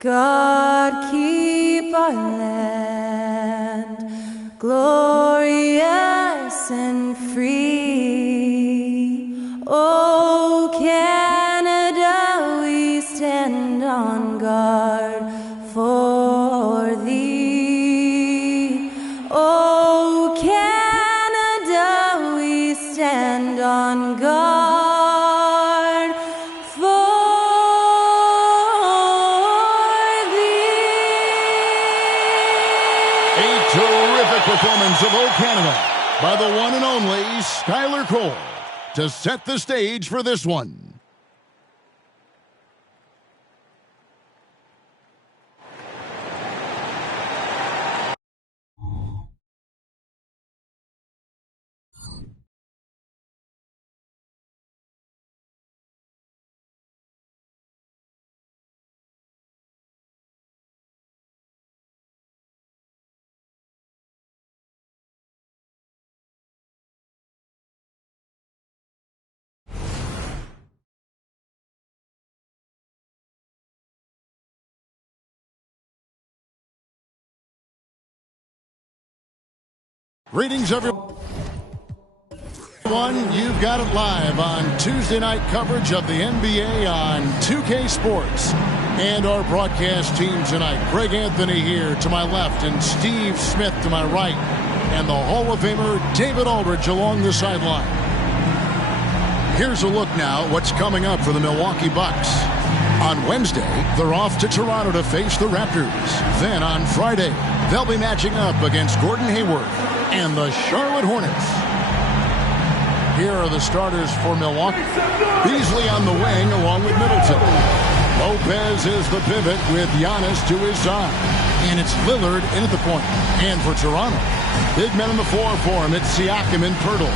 God keep our land glorious and free. Oh, Canada, we stand on guard for thee. Oh, Canada, we stand on guard for terrific performance of Old Canada by the one and only Skylar Cole to set the stage for this one. Greetings, everyone. You've got it live on Tuesday night coverage of the NBA on 2K Sports. And our broadcast team tonight, Greg Anthony here to my left and Steve Smith to my right. And the Hall of Famer David Aldridge along the sideline. Here's a look now at what's coming up for the Milwaukee Bucks. On Wednesday, they're off to Toronto to face the Raptors. Then on Friday, they'll be matching up against Gordon Hayward and the Charlotte Hornets. Here are the starters for Milwaukee. Beasley on the wing along with Middleton. Lopez is the pivot with Giannis to his side. And it's Lillard in at the point. And for Toronto, big men in the 4 for him. It's Siakam and Pirtle.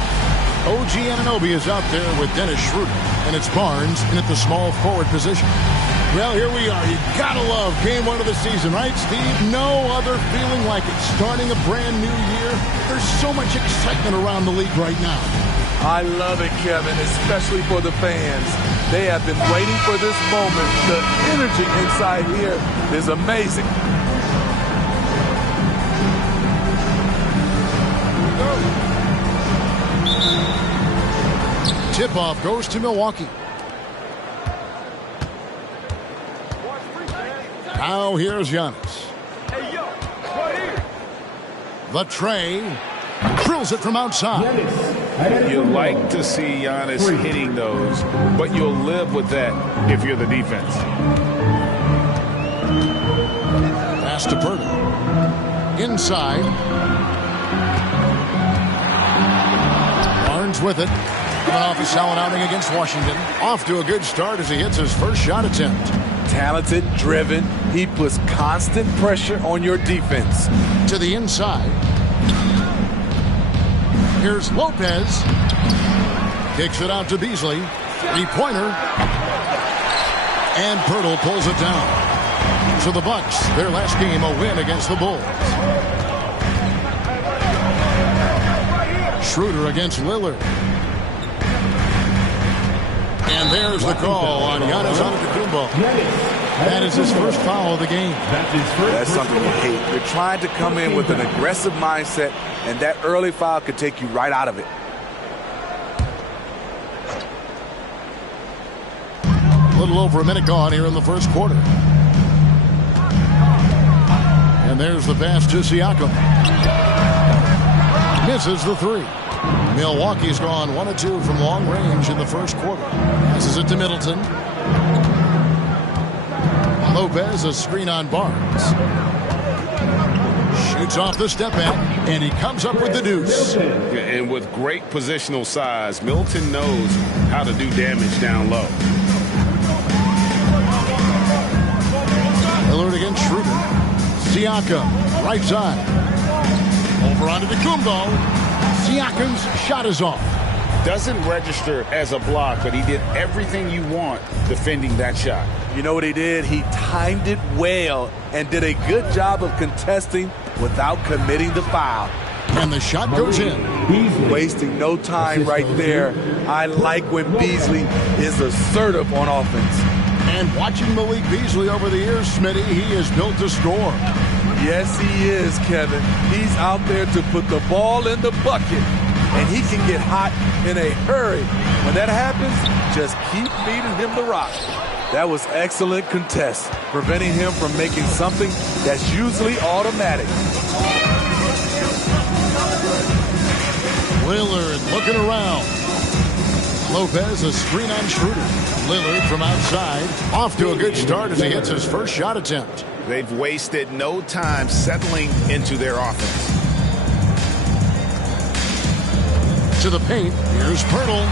OG Anunoby is out there with Dennis Schroeder. And it's Barnes in at the small forward position. Well, here we are. You gotta love game 1 of the season, right, Steve? No other feeling like it. Starting a brand new year. There's so much excitement around the league right now. I love it, Kevin, especially for the fans. They have been waiting for this moment. The energy inside here is amazing. Tip-off goes to Milwaukee. Now here's Giannis. The tray. Drills it from outside. You like to see Giannis hitting those, but you'll live with that if you're the defense. Pass to Pirtle. Inside. Barnes with it. Coming off his solid outing against Washington. Off to a good start as he hits his first shot attempt. Talented, driven. He puts constant pressure on your defense. To the inside. Here's Lopez. Kicks it out to Beasley. Three-pointer. And Pirtle pulls it down. So the Bucks, their last game, a win against the Bulls. Schroeder against Lillard. And there's the call on Giannis Antetokounmpo. That is his first foul of the game. That's something you hate. You're trying to come in with an aggressive mindset, and that early foul could take you right out of it. A little over a minute gone here in the first quarter. And there's the pass to Siakam. Misses the three. Milwaukee's gone 1 of 2 from long range in the first quarter. Passes it to Middleton. Lopez, a screen on Barnes. Shoots off the step back, and he comes up with the deuce. And with great positional size, Middleton knows how to do damage down low. Lillard against Schroeder. Siakam, right side. Over onto Antetokounmpo. Siakam's shot is off. Doesn't register as a block, but he did everything you want defending that shot. You know what he did? He timed it well and did a good job of contesting without committing the foul. And the shot goes in. Wasting no time right there. I like when Beasley is assertive on offense. And watching Malik Beasley over the years, Smitty, he is built to score. Yes, he is, Kevin. He's out there to put the ball in the bucket, and he can get hot in a hurry. When that happens, just keep feeding him the rock. That was excellent contest, preventing him from making something that's usually automatic. Lillard looking around. Lopez, a screen on Schroeder. Lillard from outside, off to a good start as he hits his first shot attempt. They've wasted no time settling into their offense. To the paint, here's Pirtle.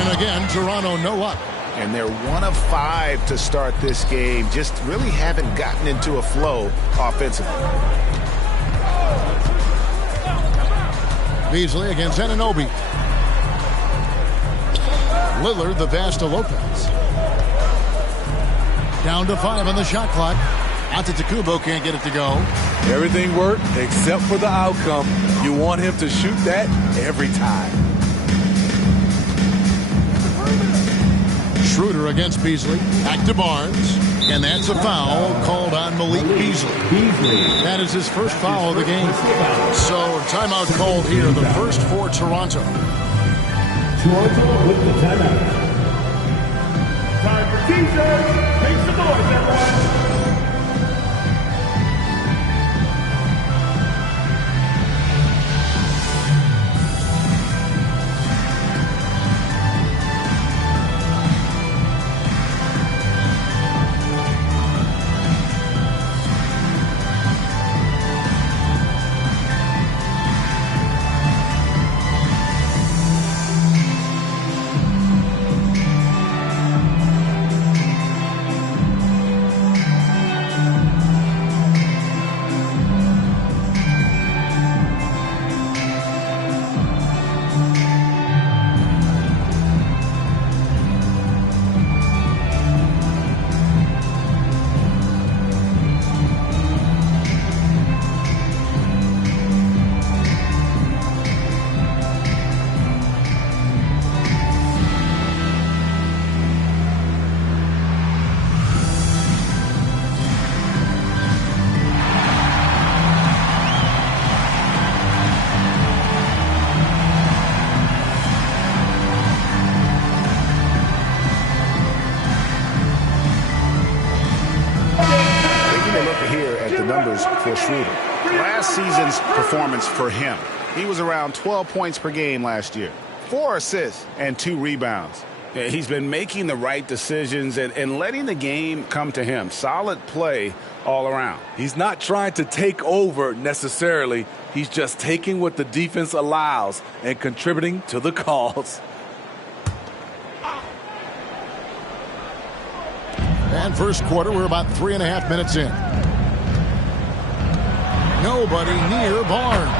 And again, Toronto no up. And they're 1 of 5 to start this game. Just really haven't gotten into a flow offensively. Beasley against Anunoby. Lillard, the pass to Lopez. Down to 5 on the shot clock. Antetokounmpo can't get it to go. Everything worked except for the outcome. You want him to shoot that every time. Schroeder against Beasley. Back to Barnes. And that's a foul called on Malik Beasley. That is his first foul of the game. So timeout called here, the first for Toronto. Toronto with the timeout. Time for Jesus. Make some noise, everyone. For Schroeder. Last season's performance for him, he was around 12 points per game last year, 4 assists and 2 rebounds. He's been making the right decisions and letting the game come to him. Solid play all around. He's not trying to take over necessarily. He's just taking what the defense allows and contributing to the calls. And first quarter, we're about 3.5 minutes in. Nobody near Barnes.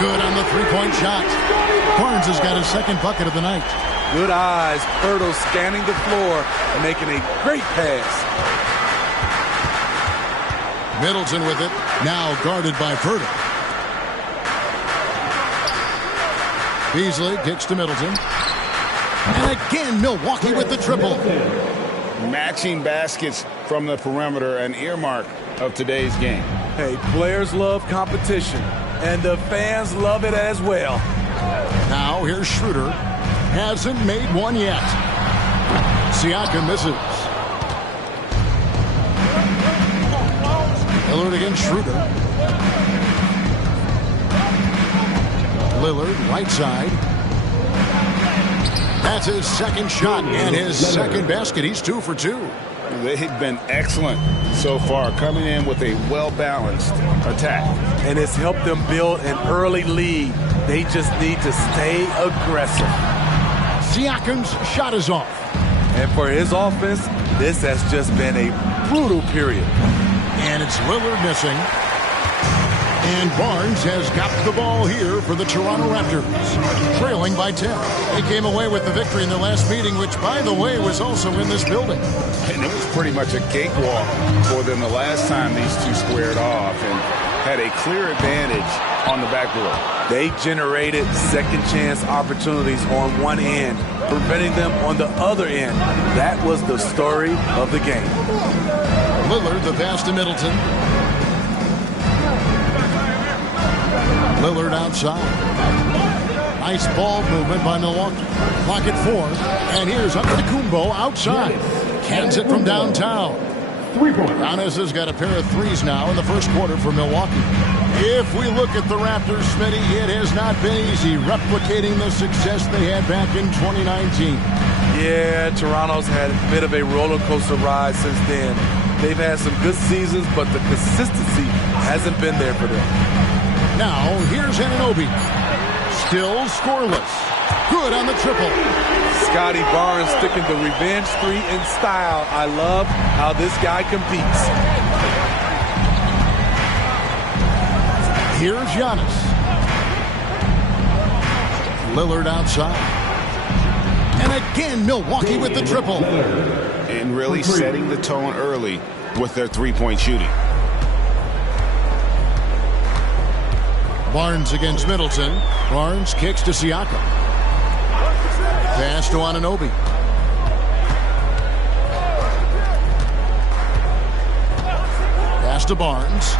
Good on the three-point shot. Barnes has got his second bucket of the night. Good eyes. Pirtle scanning the floor and making a great pass. Middleton with it. Now guarded by Pirtle. Beasley kicks to Middleton. And again, Milwaukee with the triple. Matching baskets from the perimeter, an earmark of today's game. Hey, players love competition, and the fans love it as well. Now here's Schroeder. Hasn't made one yet. Siakam misses. Lillard against Schroeder. Lillard, right side. That's his second shot and his second basket. He's 2 for 2. They've been excellent so far, coming in with a well-balanced attack. And it's helped them build an early lead. They just need to stay aggressive. Siakam's shot is off. And for his offense, this has just been a brutal period. And it's Lillard missing. And Barnes has got the ball here for the Toronto Raptors, trailing by 10. They came away with the victory in their last meeting, which, by the way, was also in this building. And it was pretty much a cakewalk for them the last time these two squared off. And had a clear advantage on the backboard. They generated second chance opportunities on one end, preventing them on the other end. That was the story of the game. Lillard, the pass to Middleton. Lillard outside. Nice ball movement by Milwaukee. Clock at 4. And here's Antetokounmpo outside. Cans it from downtown. 3-point. Giannis has got a pair of threes now in the first quarter for Milwaukee. If we look at the Raptors, Smitty, it has not been easy replicating the success they had back in 2019. Yeah, Toronto's had a bit of a roller coaster ride since then. They've had some good seasons, but the consistency hasn't been there for them. Now, here's Anunoby. Still scoreless. Good on the triple. Scotty Barnes sticking the revenge three in style. I love how this guy competes. Here's Giannis. Lillard outside. And again, Milwaukee with the triple. And really setting the tone early with their three-point shooting. Barnes against Middleton. Barnes kicks to Siakam. Pass to Anunoby. Pass to Barnes.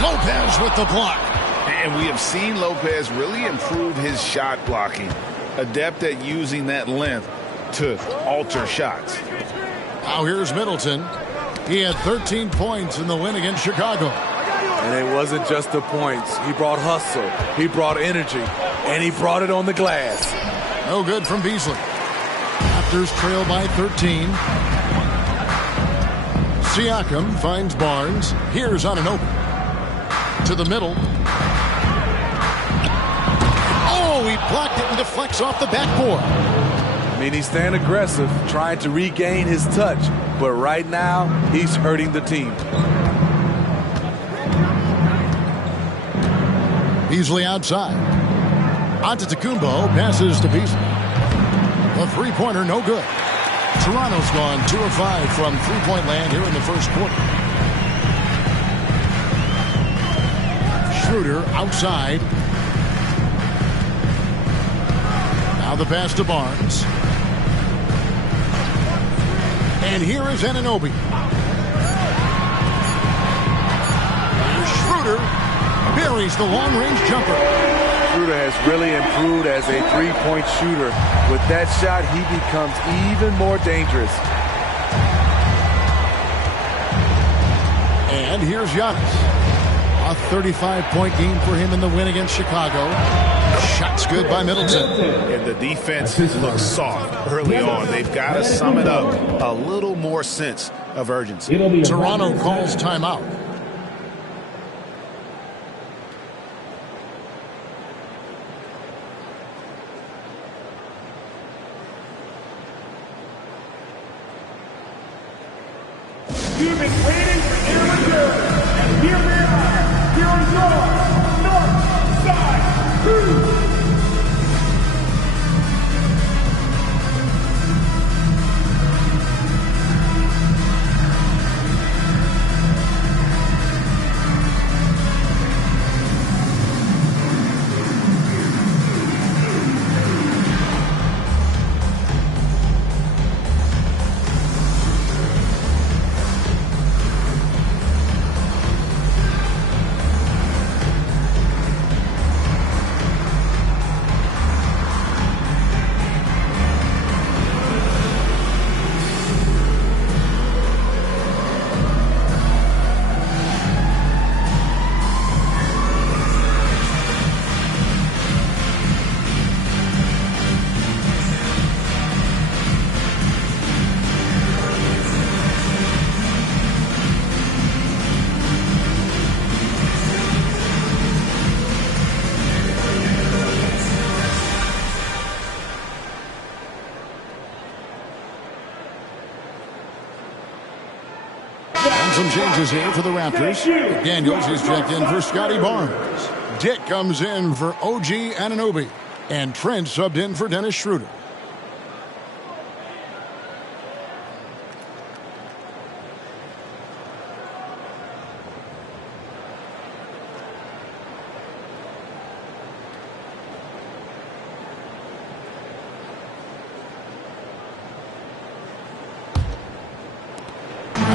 Lopez with the block. And we have seen Lopez really improve his shot blocking. Adept at using that length to alter shots. Now here's Middleton. He had 13 points in the win against Chicago. And it wasn't just the points. He brought hustle. He brought energy. And he brought it on the glass. No good from Beasley. Raptors trail by 13. Siakam finds Barnes. Here's Anunoby. To the middle. Oh, he blocked it and deflects off the backboard. I mean, he's staying aggressive, trying to regain his touch. But right now, he's hurting the team. Beasley outside. Antetokounmpo passes to Beasley. The three-pointer, no good. Toronto's gone 2 of 5 from three-point land here in the first quarter. Schroeder outside. Now the pass to Barnes. And here is Anunoby. Schroeder buries the long-range jumper. Schroeder has really improved as a three-point shooter. With that shot, he becomes even more dangerous. And here's Giannis. A 35-point game for him in the win against Chicago. Shots good by Middleton. And the defense looks soft early on. They've got to sum it up a little more sense of urgency. Toronto calls timeout. You've been waiting for your return, and here we are. Here are your North Side Crew. Some changes here for the Raptors. Daniels is checked in for Scotty Barnes. Dick comes in for OG Anunoby. And Trent subbed in for Dennis Schroeder.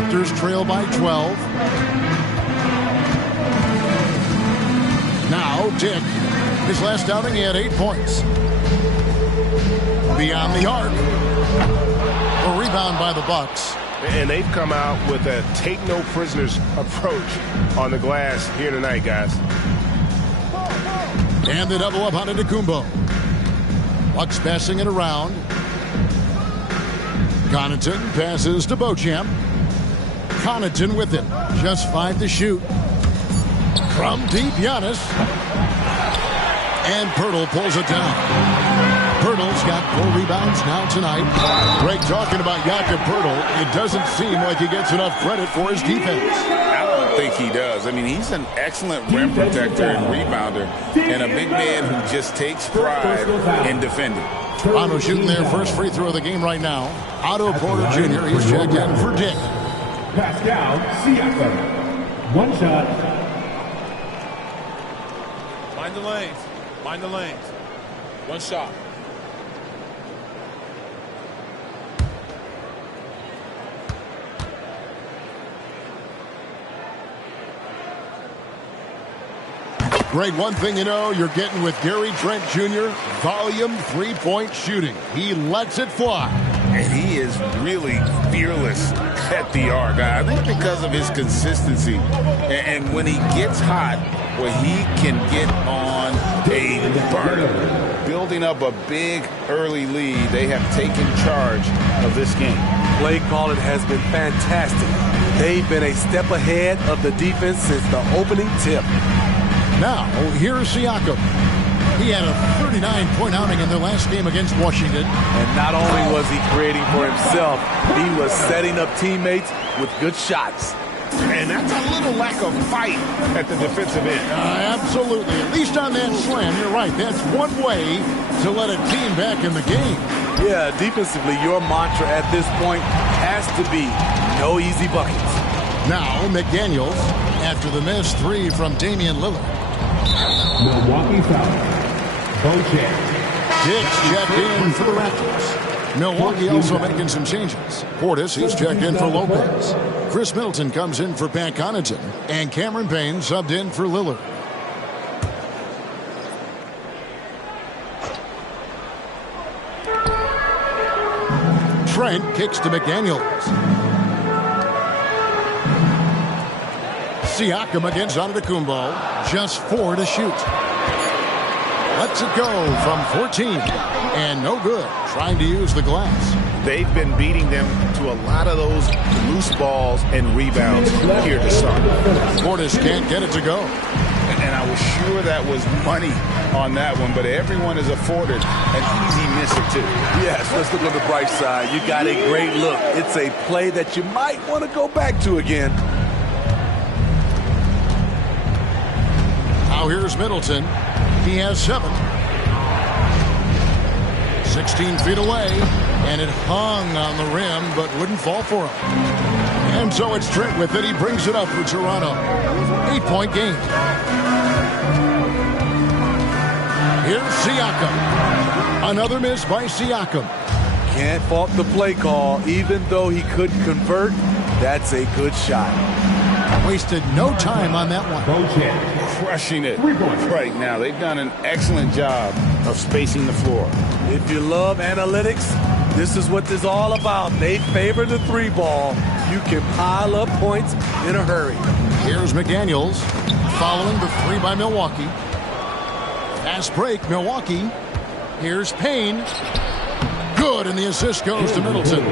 Raptors trail by 12. Now Dick. His last outing, he had 8 points. Beyond the arc. A rebound by the Bucks. And they've come out with a take-no-prisoners approach on the glass here tonight, guys. And the double up on Antetokounmpo. Bucks passing it around. Connaughton passes to Beauchamp. Connaughton with it. Just 5 to shoot. From deep, Giannis. And Pirtle pulls it down. Pirtle's got 4 rebounds now tonight. Greg talking about Jakob Pirtle. It doesn't seem like he gets enough credit for his defense. I don't think he does. I mean, he's an excellent rim protector and rebounder, and a big man who just takes pride in defending. Toronto shooting their first free throw of the game right now. Otto Porter Jr. He's checked in for Dick. Pascal Siakam. 1 shot. Mind the lanes. Mind the lanes. 1 shot. Greg, one thing you know you're getting with Gary Trent Jr., volume 3-point shooting. He lets it fly. And he is really fearless at the arc. I think because of his consistency. And when he gets hot, where he can get on a burner, building up a big early lead, they have taken charge of this game. Play calling has been fantastic. They've been a step ahead of the defense since the opening tip. Now, here's Siakam. He had a 39-point outing in their last game against Washington. And not only was he creating for himself, he was setting up teammates with good shots. And that's a little lack of fight at the defensive end. Absolutely. At least on that slam, you're right. That's one way to let a team back in the game. Yeah, defensively, your mantra at this point has to be no easy buckets. Now, McDaniels, after the missed 3 from Damian Lillard. Milwaukee foul. Beauchamp. Dick's checked in for the Raptors. Milwaukee also making some changes. Portis, he's checked in for Lopez. Chris Middleton comes in for Pat Connaughton. And Cameron Payne subbed in for Lillard. Trent kicks to McDaniels. Siakam against Antetokounmpo. Just 4 to shoot. Lets it go from 14. And no good. Trying to use the glass. They've been beating them to a lot of those loose balls and rebounds here to start. Portis can't get it to go. And I was sure that was money on that one, but everyone is afforded an easy miss or two. Yes, let's look on the bright side. You got a great look. It's a play that you might want to go back to again. Now here's Middleton. He has 7. 16 feet away, and it hung on the rim, but wouldn't fall for him. And so it's Trent with it. He brings it up for Toronto. 8-point game. Here's Siakam. Another miss by Siakam. Can't fault the play call. Even though he couldn't convert, that's a good shot. Wasted no time on that one. Beauchamp. Crushing it right now. They've done an excellent job of spacing the floor. If you love analytics, this is what this is all about. They favor the 3-ball. You can pile up points in a hurry. Here's McDaniels following the 3 by Milwaukee. Fast break, Milwaukee. Here's Payne. Good, and the assist goes to Middleton.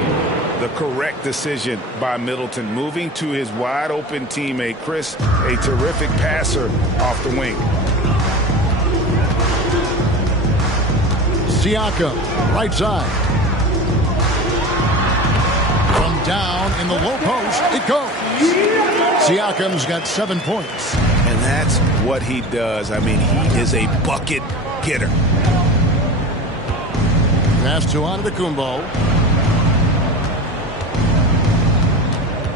The correct decision by Middleton, moving to his wide-open teammate, Chris, a terrific passer off the wing. Siakam, right side. From down in the low post, it goes. Siakam's got 7 points. And that's what he does. I mean, he is a bucket getter. Pass to Antetokounmpo.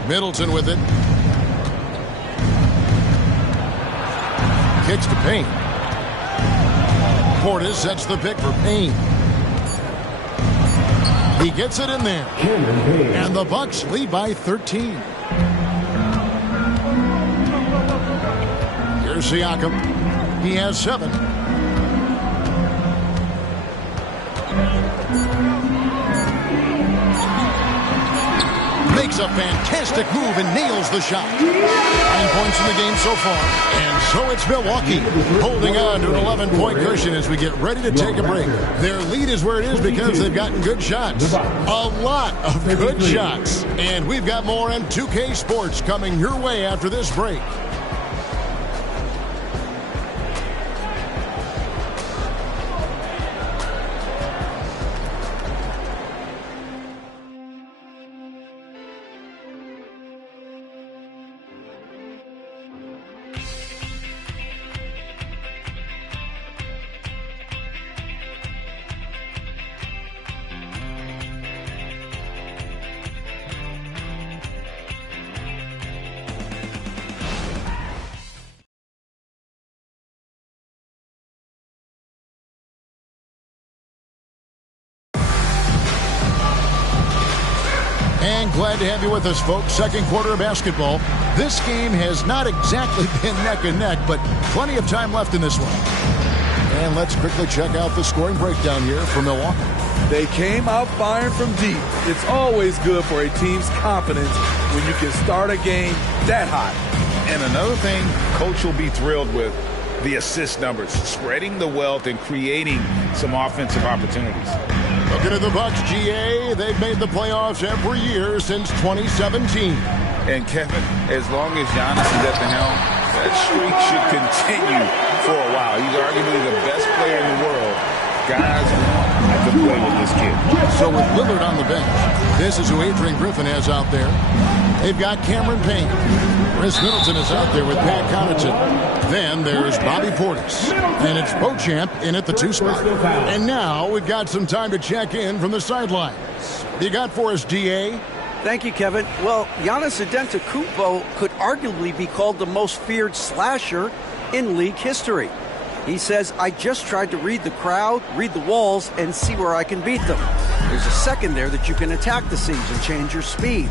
Middleton with it. Kicks to Payne. Portis sets the pick for Payne. He gets it in there. And the Bucks lead by 13. Siakam. He has 7. Makes a fantastic move and nails the shot. 9 points in the game so far. And so it's Milwaukee holding on to an 11-point cushion as we get ready to take a break. Their lead is where it is because they've gotten good shots. A lot of good shots. And we've got more on 2K Sports coming your way after this break. And glad to have you with us, folks. Second quarter of basketball. This game has not exactly been neck and neck, but plenty of time left in this one. And let's quickly check out the scoring breakdown here for Milwaukee. They came out firing from deep. It's always good for a team's confidence when you can start a game that hot. And another thing Coach will be thrilled with, the assist numbers, spreading the wealth and creating some offensive opportunities. Looking at the Bucks, GA, they've made the playoffs every year since 2017. And Kevin, as long as Giannis is at the helm, that streak should continue for a while. He's arguably the best player in the world. Guys want to play with this kid. So with Lillard on the bench, this is who Adrian Griffin has out there. They've got Cameron Payne. Chris Middleton is out there with Pat Connaughton. Then there's Bobby Portis. And it's Beauchamp in at the 2 spot. And now we've got some time to check in from the sidelines. You got for us, DA? Thank you, Kevin. Well, Giannis Antetokounmpo could arguably be called the most feared slasher in league history. He says, I just tried to read the crowd, read the walls, and see where I can beat them. There's a second there that you can attack the seams and change your speed.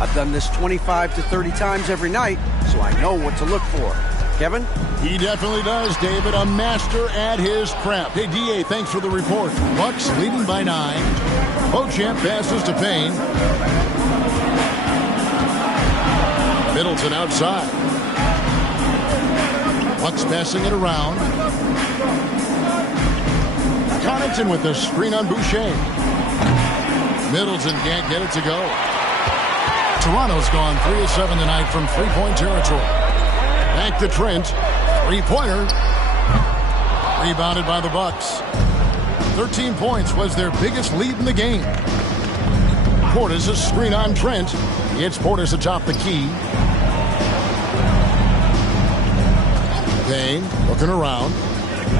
I've done this 25 to 30 times every night, so I know what to look for. Kevin? He definitely does, David. A master at his craft. Hey, DA, thanks for the report. Bucks leading by 9. Beauchamp passes to Payne. Middleton outside. Bucks passing it around. Connaughton with the screen on Boucher. Middleton can't get it to go. Toronto's gone 3 of 7 tonight from three-point territory. Back to Trent. Three-pointer. Rebounded by the Bucks. 13 points was their biggest lead in the game. Portis a screen on Trent. It's Portis atop the key. Payne looking around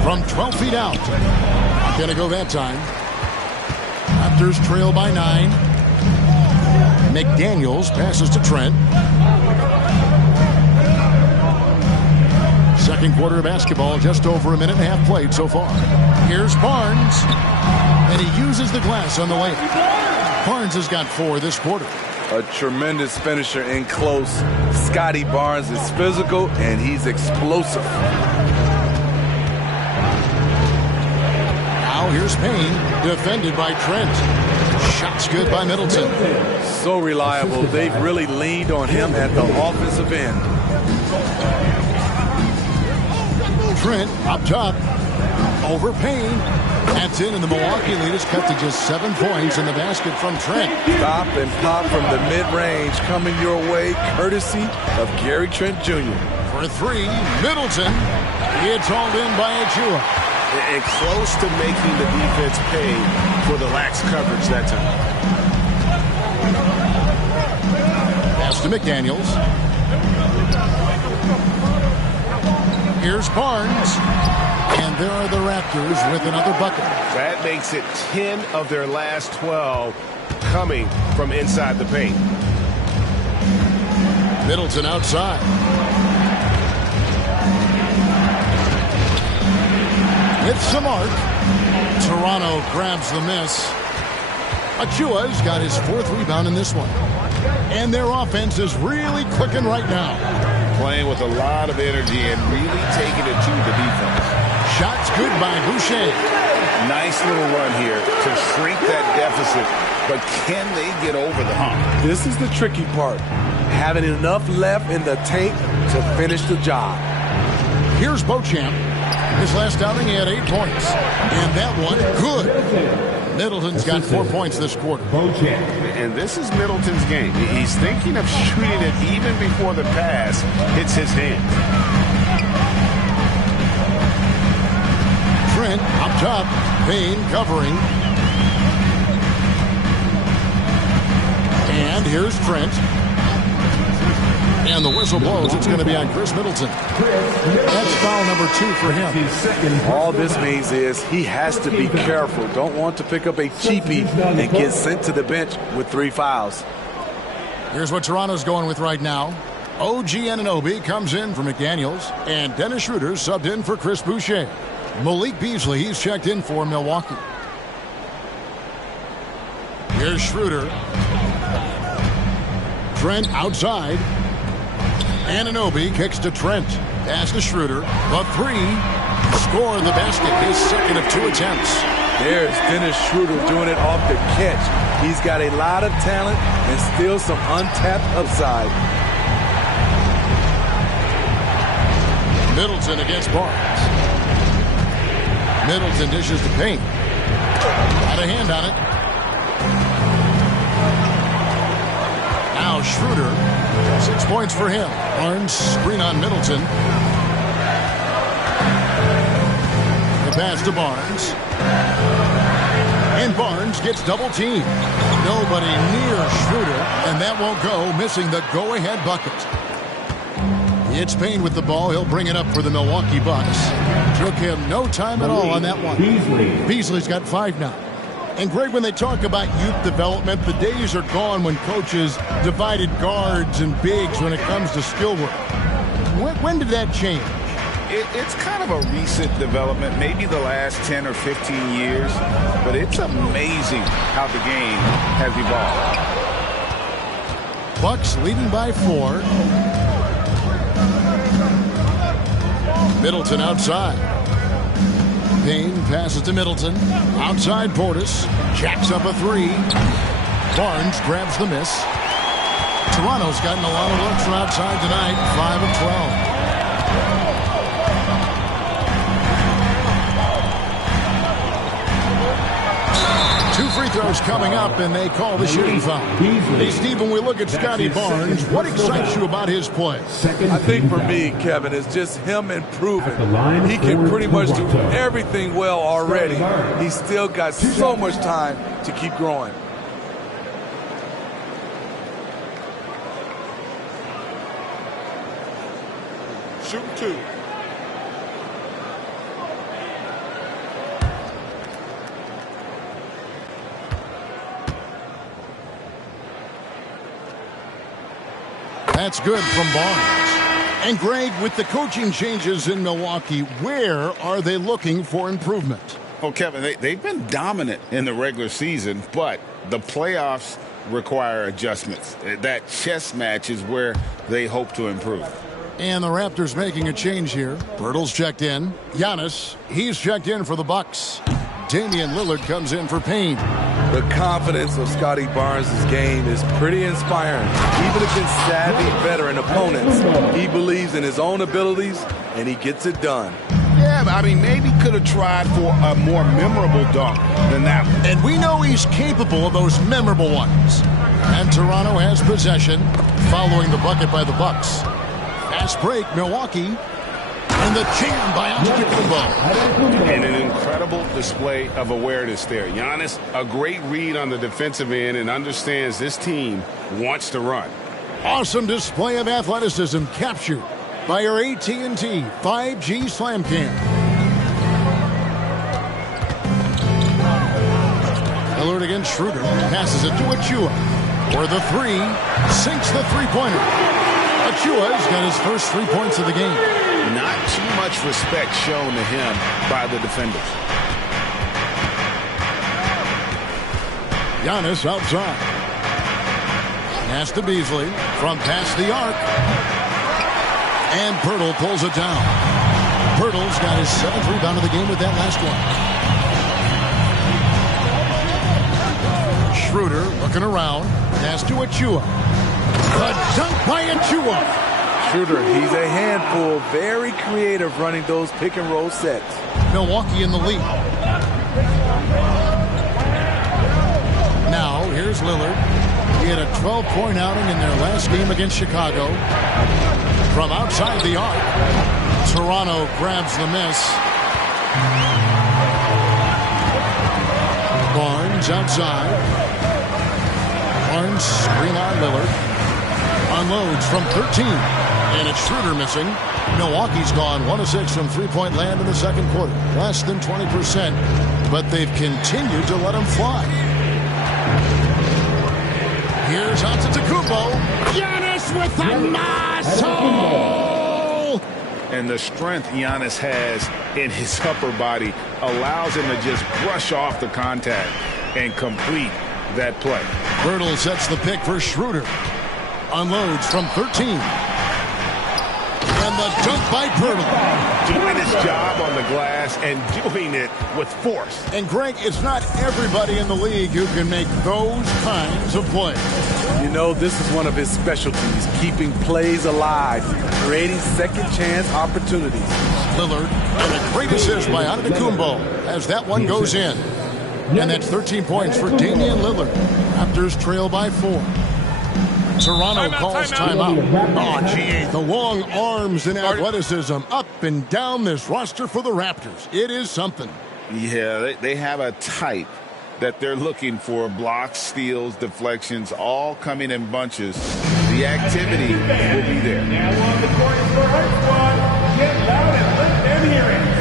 from 12 feet out. Not going to go that time. Raptors trail by 9. McDaniels passes to Trent. Second quarter of basketball, just over a minute and a half played so far. Here's Barnes, and he uses the glass on the way. Barnes has got 4 this quarter. A tremendous finisher in close. Scotty Barnes is physical, and he's explosive. Now here's Payne, defended by Trent. Shots good by Middleton. So reliable. They've really leaned on him at the offensive end. Trent up top. Over Payne. That's in, and the Milwaukee lead is cut to just 7 points in the basket from Trent. Stop and pop from the mid-range coming your way, courtesy of Gary Trent Jr. For 3, Middleton. It's hauled in by Achua. And close to making the defense pay for the lax coverage that time. Pass to McDaniels. Here's Barnes. And there are the Raptors with another bucket. That makes it 10 of their last 12 coming from inside the paint. Middleton outside. With some arc. Toronto grabs the miss. Achua's got his 4th rebound in this one. And their offense is really clicking right now. playing with a lot of energy and really taking it to the defense. Shots good by Boucher. Nice little run here to shrink that deficit, but can they get over the hump? This is the tricky part. Having enough left in the tank to finish the job. Here's Beauchamp. His last outing, he had 8 points. And that one, good. Middleton's got 4 points this quarter. And this is Middleton's game. He's thinking of shooting it even before the pass hits his hand. Trent up top. Payne covering. And here's Trent. And the whistle blows. It's going to be on Chris Middleton. That's foul number 2 for him. All this means is he has to be careful. Don't want to pick up a cheapie and get sent to the bench with 3 fouls. Here's what Toronto's going with right now. OG Anunoby comes in for McDaniels. And Dennis Schroeder subbed in for Chris Boucher. Malik Beasley, he's checked in for Milwaukee. Here's Schroeder. Trent outside. Anunoby kicks to Trent. Pass to Schroeder. The 3. Score the basket. His second of 2 attempts. There's Dennis Schroeder doing it off the catch. He's got a lot of talent and still some untapped upside. Middleton against Barnes. Middleton dishes to Payne. Got a hand on it. Now Schroeder. 6 points for him. Barnes screen on Middleton. The pass to Barnes. And Barnes gets double teamed. Nobody near Schroeder, and that won't go, missing the go-ahead bucket. It's Payne with the ball. He'll bring it up for the Milwaukee Bucks. Took him no time at all on that one. Beasley's got 5 now. And Greg, when they talk about youth development, the days are gone when coaches divided guards and bigs when it comes to skill work. When did that change? It's kind of a recent development, maybe the last 10 or 15 years, but it's amazing how the game has evolved. Bucks leading by 4. Middleton outside. Payne passes to Middleton. Outside Portis. Jacks up a 3. Barnes grabs the miss. Toronto's gotten a lot of looks from outside tonight. 5 of 12. 2 free throws coming up, and they call the shooting foul. Hey, Steve, when we look at Scotty Barnes, what excites you about his play? I think for me, Kevin, it's just him improving. He can pretty much do everything well already. He's still got so much time to keep growing. Shoot 2. That's good from Barnes. And Greg, with the coaching changes in Milwaukee, where are they looking for improvement? Well, Kevin, they've been dominant in the regular season, but the playoffs require adjustments. That chess match is where they hope to improve. And the Raptors making a change here. Bertles checked in. Giannis, he's checked in for the Bucks. Damian Lillard comes in for Payne. The confidence of Scotty Barnes' game is pretty inspiring. Even against savvy veteran opponents, he believes in his own abilities, and he gets it done. Yeah, I mean, maybe could have tried for a more memorable dunk than that one. And we know he's capable of those memorable ones. And Toronto has possession, following the bucket by the Bucks. Fast break, Milwaukee. And the jam by Antetokounmpo. And an incredible display of awareness there. Giannis, a great read on the defensive end and understands this team wants to run. Awesome display of athleticism captured by your AT&T 5G Slam Cam. Lillard against Schroeder. Passes it to Achua. For the 3. Sinks the three-pointer. Achua's got his first 3 points of the game. Not too much respect shown to him by the defenders. Giannis outside. Pass to Beasley from past the arc. And Pirtle pulls it down. Pirtle's got his 7th rebound of the game with that last one. Schroeder looking around. Pass to Achua. The dunk by Achua. Schroeder, he's a handful. Very creative running those pick and roll sets. Milwaukee in the lead. Now, here's Lillard. He had a 12-point outing in their last game against Chicago. From outside the arc, Toronto grabs the miss. Barnes outside. Barnes screen on Lillard. Unloads from 13. And it's Schroeder missing. Milwaukee's gone 1 of 6 from three-point land in the second quarter. Less than 20%. But they've continued to let him fly. Here's Antetokounmpo. Giannis with the muscle! And the strength Giannis has in his upper body allows him to just brush off the contact and complete that play. Pirtle sets the pick for Schroeder. Unloads from 13. And the dunk by Pirtle. Doing his job on the glass and doing it with force. And Greg, it's not everybody in the league who can make those kinds of plays. You know, this is one of his specialties, keeping plays alive, creating second chance opportunities. Lillard, and a great assist by Antetokounmpo as that one goes in. And that's 13 points for Damian Lillard. Raptors trail by 4. Toronto calls timeout. Oh, gee, the long arms and athleticism up and down this roster for the Raptors. It is something. Yeah, they have a type that they're looking for. Blocks, steals, deflections, all coming in bunches. The activity will be there. Now on the court is the Hurt Squad. Get loud and let them hear it.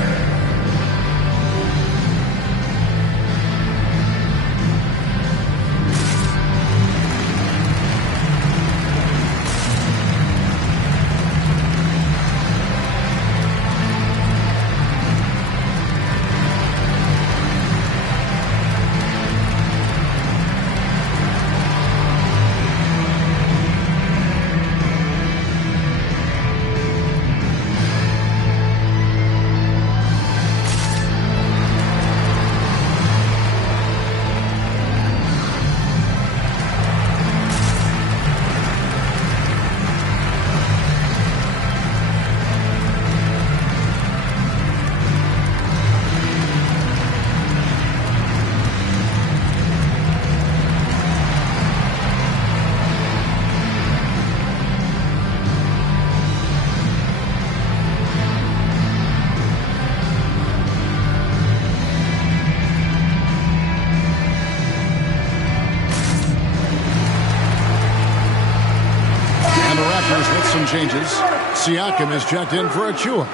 With some changes, Siakam is checked in for Achua,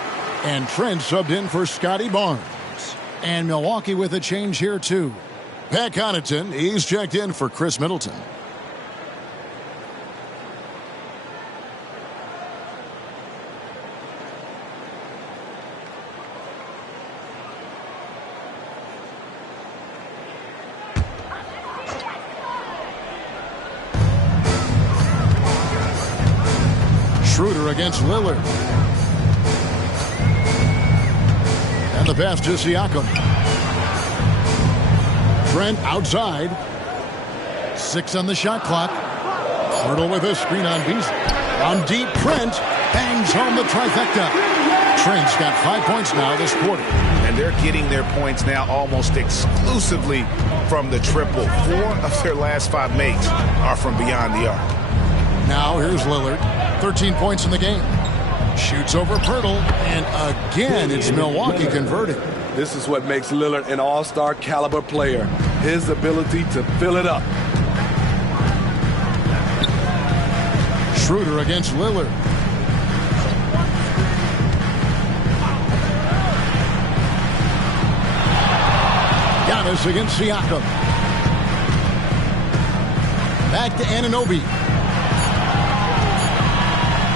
and Trent subbed in for Scotty Barnes. And Milwaukee with a change here too. Pat Connaughton, he's checked in for Chris Middleton. Schroeder against Lillard. And the pass to Siakam. Trent outside. 6 on the shot clock. Pirtle with a screen on Beasley. On deep, Trent bangs home the trifecta. Trent's got 5 points now this quarter. And they're getting their points now almost exclusively from the triple. 4 of their last 5 makes are from beyond the arc. Now here's Lillard. 13 points in the game. Shoots over Pirtle, and again it's Milwaukee converting. This is what makes Lillard an all-star caliber player. His ability to fill it up. Schroeder against Lillard. Giannis against Siakam. Back to Anunoby.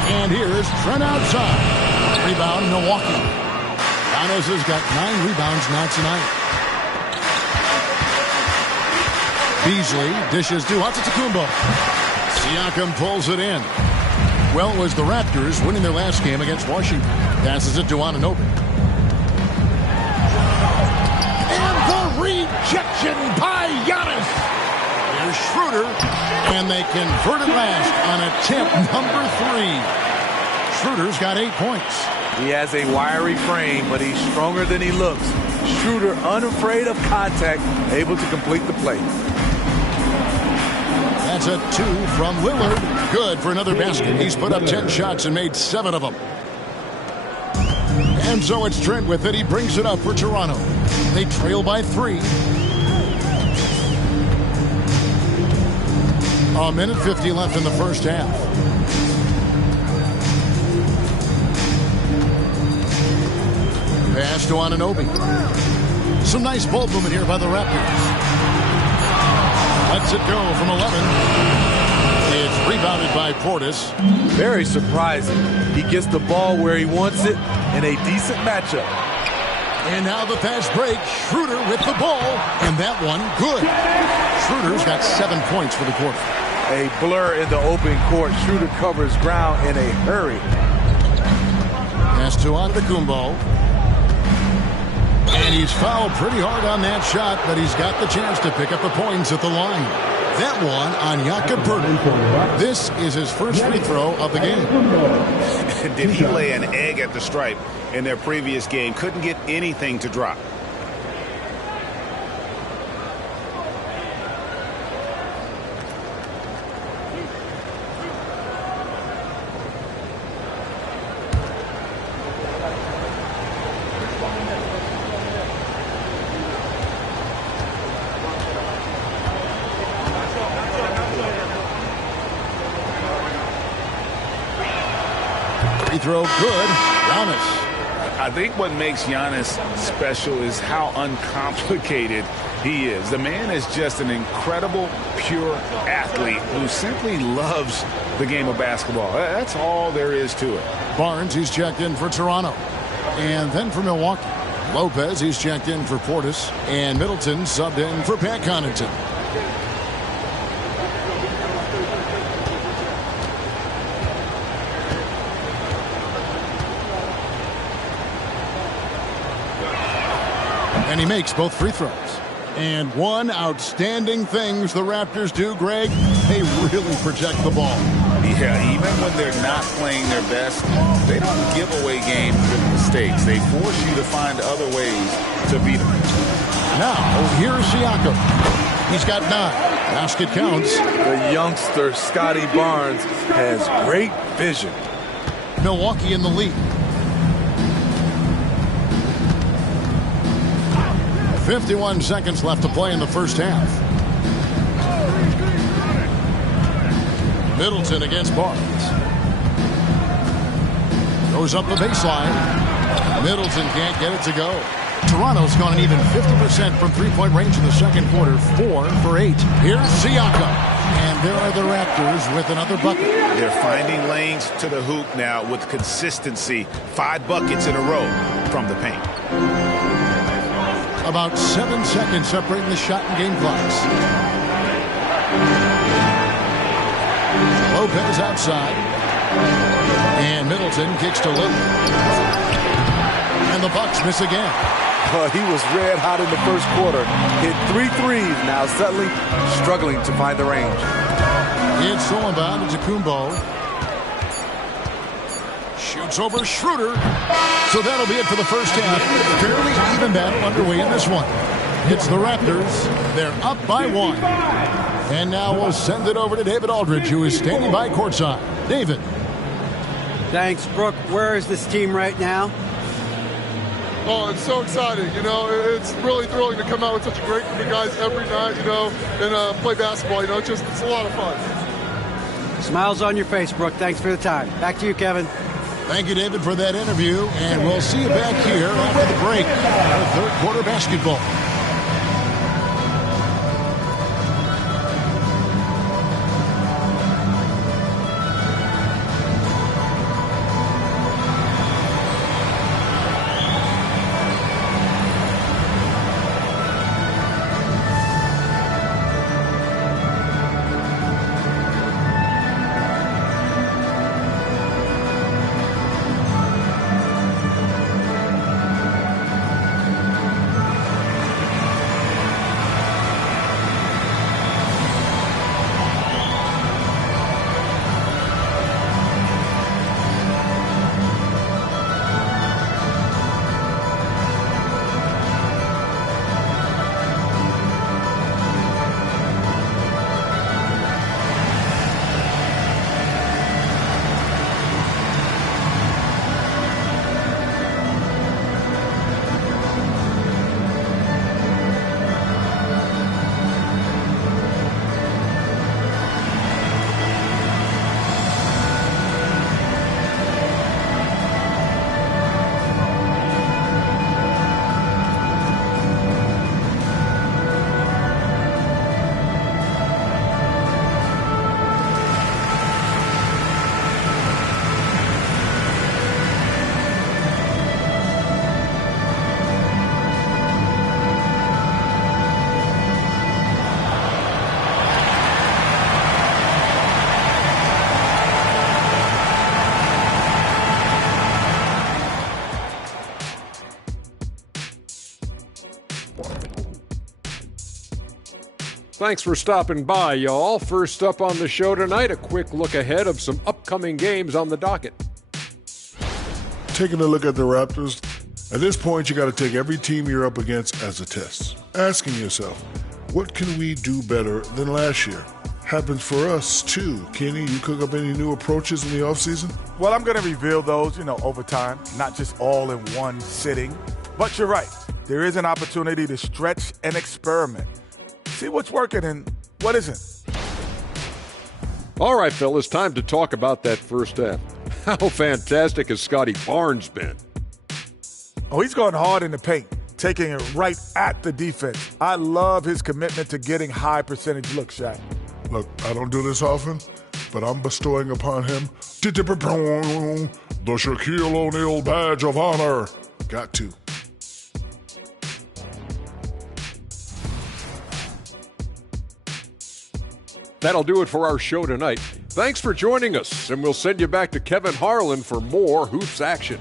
And here's Trent outside. Rebound, Milwaukee. Giannis has got 9 rebounds now tonight. Beasley dishes to Antetokounmpo. Siakam pulls it in. Well, it was the Raptors winning their last game against Washington. Passes it to Anunoby. And the rejection by Giannis. Here's Schroeder, and they convert it last on attempt number 3. Schroeder's got 8 points. He has a wiry frame, but he's stronger than he looks. Schroeder, unafraid of contact, able to complete the play. That's a 2 from Lillard. Good for another basket. He's put up 10 shots and made 7 of them. And so it's Trent with it. He brings it up for Toronto. They trail by 3. A minute 50 left in the first half. Pass to Anunoby. Some nice ball movement here by the Raptors. Lets it go from 11. It's rebounded by Portis. Very surprising. He gets the ball where he wants it in a decent matchup. And now the fast break. Schroeder with the ball. And that one, good. Schroeder's got 7 points for the quarter. A blur in the open court. Schroeder covers ground in a hurry. Pass to Antetokounmpo. And he's fouled pretty hard on that shot, but he's got the chance to pick up the points at the line. That one on Jakob Poeltl. This is his first free throw of the game. Did he lay an egg at the stripe in their previous game? Couldn't get anything to drop. Throw good. Giannis. I think what makes Giannis special is how uncomplicated he is. The man is just an incredible, pure athlete who simply loves the game of basketball. That's all there is to it. Barnes, he's checked in for Toronto. And then for Milwaukee. Lopez, he's checked in for Portis. And Middleton subbed in for Pat Connaughton. And he makes both free throws. And one outstanding things the Raptors do, Greg, they really protect the ball. Yeah, even when they're not playing their best, they don't give away games with mistakes. They force you to find other ways to beat them. Now, here's Siakam. He's got 9. Basket counts. The youngster, Scotty Barnes, has great vision. Milwaukee in the lead. 51 seconds left to play in the first half. Middleton against Barnes. Goes up the baseline. Middleton can't get it to go. Toronto's gone an even 50% from three-point range in the second quarter. 4 for 8. Here's Siakam. And there are the Raptors with another bucket. They're finding lanes to the hoop now with consistency. 5 buckets in a row from the paint. About 7 seconds separating the shot and game clocks. Lopez outside. And Middleton kicks to Lillard. And the Bucks miss again. He was red hot in the first quarter. Hit 3 threes. Now suddenly struggling to find the range. It's stolen by Antetokounmpo. Shoots over Schroeder. So that'll be it for the first half. Fairly even battle underway in this one. It's the Raptors. They're up by 1. And now we'll send it over to David Aldridge, who is standing by courtside. David. Thanks, Brooke. Where is this team right now? Oh, it's so exciting. You know, it's really thrilling to come out with such a great group of guys every night, you know, and play basketball. You know, it's a lot of fun. Smiles on your face, Brooke. Thanks for the time. Back to you, Kevin. Thank you, David, for that interview. And we'll see you back here after the break for third quarter basketball. Thanks for stopping by, y'all. First up on the show tonight, a quick look ahead of some upcoming games on the docket. Taking a look at the Raptors, at this point you got to take every team you're up against as a test. Asking yourself, what can we do better than last year? Happens for us too. Kenny, you cook up any new approaches in the offseason? Well, I'm going to reveal those, over time, not just all in one sitting. But you're right. There is an opportunity to stretch and experiment. See what's working and what isn't. All right, fellas, time to talk about that first half. How fantastic has Scotty Barnes been? Oh, he's going hard in the paint, taking it right at the defense. I love his commitment to getting high percentage looks, Shaq. Look, I don't do this often, but I'm bestowing upon him the Shaquille O'Neal badge of honor. Got to. That'll do it for our show tonight. Thanks for joining us, and we'll send you back to Kevin Harlan for more Hoops action.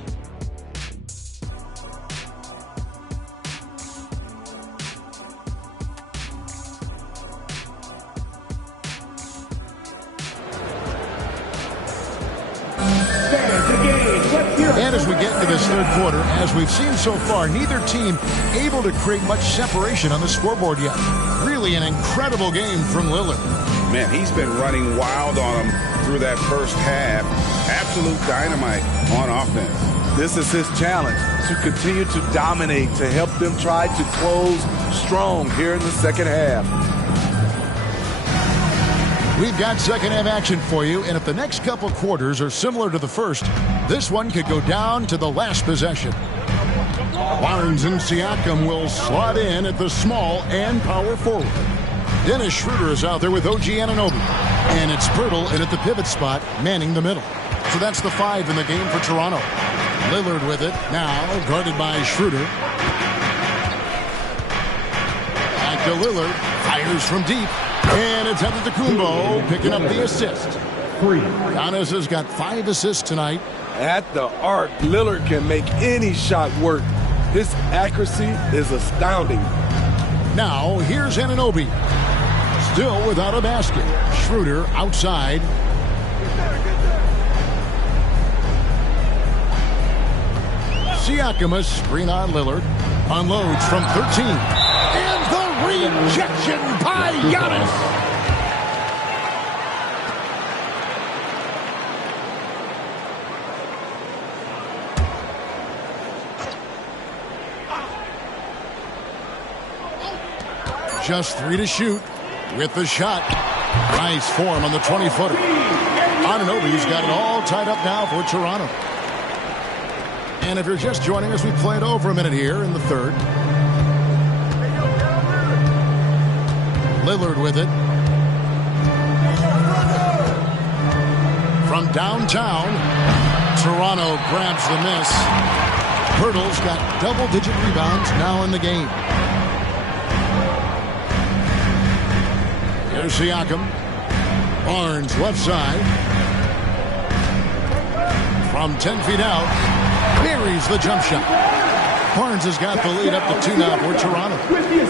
And as we get into this third quarter, as we've seen so far, neither team able to create much separation on the scoreboard yet. Really an incredible game from Lillard. Man, he's been running wild on him through that first half. Absolute dynamite on offense. This is his challenge, to continue to dominate, to help them try to close strong here in the second half. We've got second half action for you, and if the next couple quarters are similar to the first, this one could go down to the last possession. Barnes and Siakam will slot in at the small and power forward. Dennis Schroeder is out there with OG Anunoby. And it's Pirtle in at the pivot spot, manning the middle. So that's the 5 in the game for Toronto. Lillard with it, now guarded by Schroeder. Back to Lillard, fires from deep. And it's Antetokounmpo picking up the assist. Giannis has got 5 assists tonight. At the arc, Lillard can make any shot work. His accuracy is astounding. Now, here's Anunoby. Still without a basket. Schroeder outside. Siakam, a screen on Lillard. Unloads from 13. And the rejection by Giannis. Just 3 to shoot with the shot. Nice form on the 20-footer. Anunoby's got it all tied up now for Toronto. And if you're just joining us, we played over a minute here in the third. Lillard with it. From downtown, Toronto grabs the miss. Pirtle's got double-digit rebounds now in the game. Here's Siakam. Barnes left side. From 10 feet out, buries the jump shot. Barnes has got the lead up to 2 now for Toronto.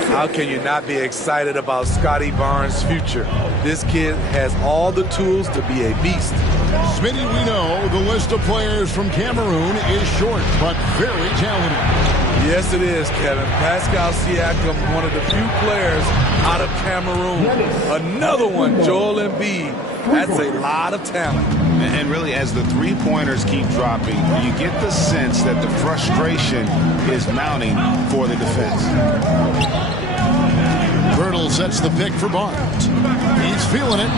How can you not be excited about Scotty Barnes' future? This kid has all the tools to be a beast. Smitty, we know the list of players from Cameroon is short, but very talented. Yes, it is, Kevin. Pascal Siakam, one of the few players out of Cameroon. Another one, Joel Embiid. That's a lot of talent. And really, as the three-pointers keep dropping, you get the sense that the frustration is mounting for the defense. Pirtle sets the pick for Barnes. He's feeling it.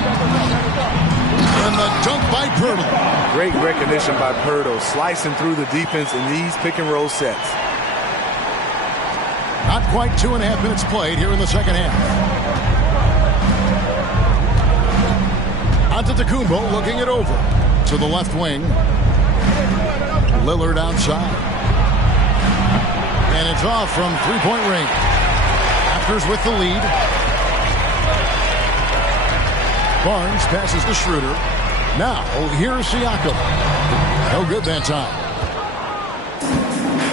And the dunk by Pirtle. Great recognition by Pirtle, slicing through the defense in these pick-and-roll sets. Not quite 2.5 minutes played here in the second half. Antetokounmpo looking it over to the left wing. Lillard outside. And it's off from three-point range. Raptors with the lead. Barnes passes to Schroeder. Now, here's Siakam. No good that time.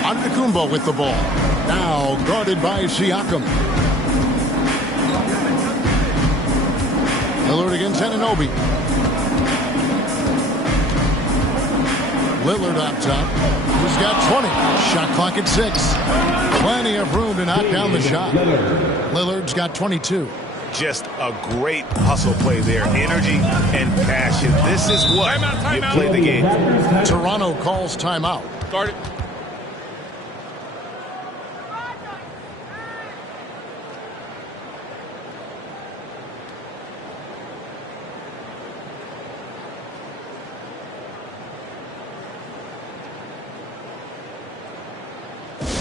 Antetokounmpo with the ball. Now guarded by Siakam. Lillard against Anunoby. Lillard up top. He's got 20. Shot clock at 6. Plenty of room to knock down the shot. Lillard's got 22. Just a great hustle play there. Energy and passion. This is what you play the game. Toronto calls timeout. Start it.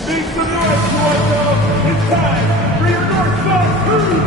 Make some noise, Toronto! It's time for your North-South crew!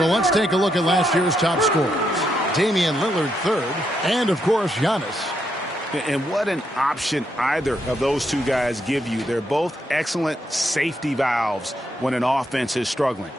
Let's take a look at last year's top scorers. Damian Lillard third, and of course Giannis. And what an option either of those two guys give you. They're both excellent safety valves when an offense is struggling.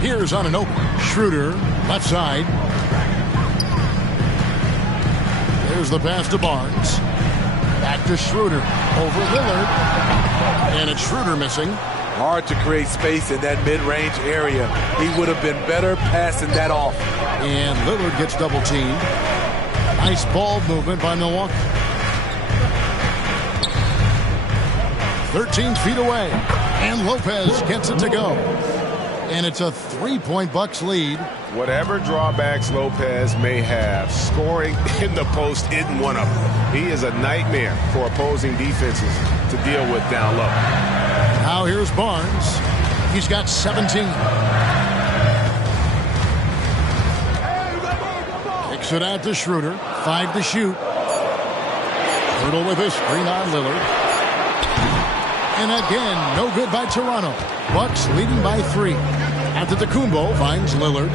Here's Anunoby. Schroeder, left side. There's the pass to Barnes. Back to Schroeder. Over Lillard. And it's Schroeder missing. Hard to create space in that mid-range area. He would have been better passing that off. And Lillard gets double teamed. Nice ball movement by Milwaukee. 13 feet away. And Lopez gets it to go. And it's a 3-point Bucks lead. Whatever drawbacks Lopez may have, scoring in the post isn't one of them. He is a nightmare for opposing defenses to deal with down low. Now here's Barnes. He's got 17. Kicks it out to Schroeder. 5 to shoot. Hurdle with a screen on Lillard. And again, no good by Toronto. Bucks leading by 3. Antetokounmpo finds Lillard.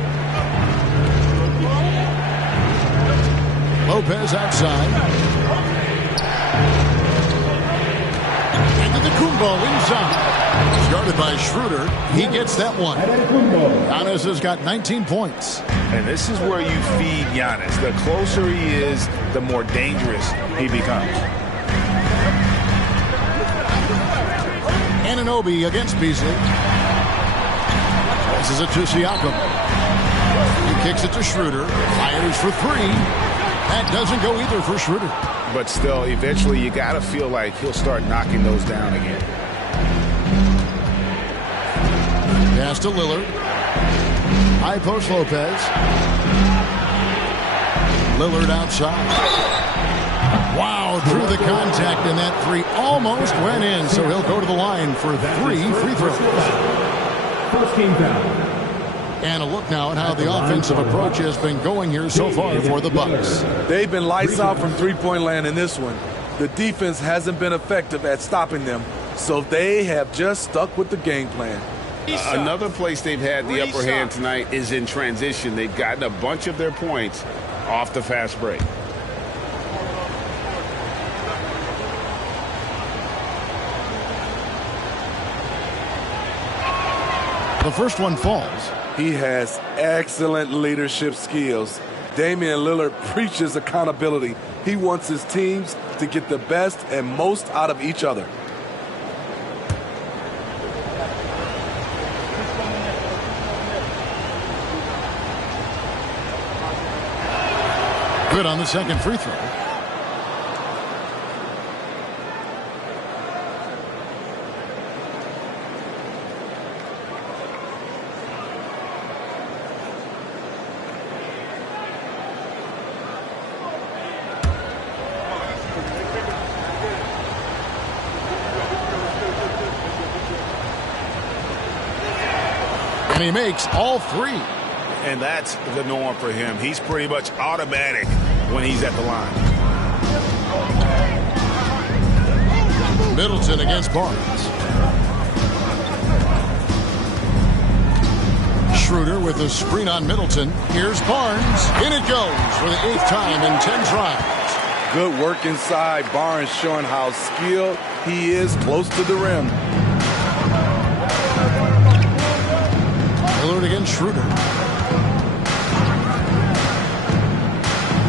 Lopez outside. Antetokounmpo inside. Started by Schroeder. He gets that one. Giannis has got 19 points. And this is where you feed Giannis. The closer he is, the more dangerous he becomes. Anunoby against Beasley. Passes it to Siakam. He kicks it to Schroeder. Fires for 3. That doesn't go either for Schroeder. But still, eventually you got to feel like he'll start knocking those down again. Pass to Lillard. High post Lopez. Lillard outside. Wow, drew the contact, and that 3 almost went in, so he'll go to the line for 3 free throws. First team foul. And a look now at how the offensive approach has been going here so far for the Bucks. They've been lights out from three-point land in this one. The defense hasn't been effective at stopping them, so they have just stuck with the game plan. Another place they've had the upper hand tonight is in transition. They've gotten a bunch of their points off the fast break. The first one falls. He has excellent leadership skills. Damian Lillard preaches accountability. He wants his teams to get the best and most out of each other. Good on the second free throw. And he makes all three. And that's the norm for him. He's pretty much automatic when he's at the line. Middleton against Barnes. Schroeder with a screen on Middleton. Here's Barnes. In it goes for the 8th time in 10 tries. Good work inside. Barnes showing how skilled he is close to the rim. Lillard against Schroeder.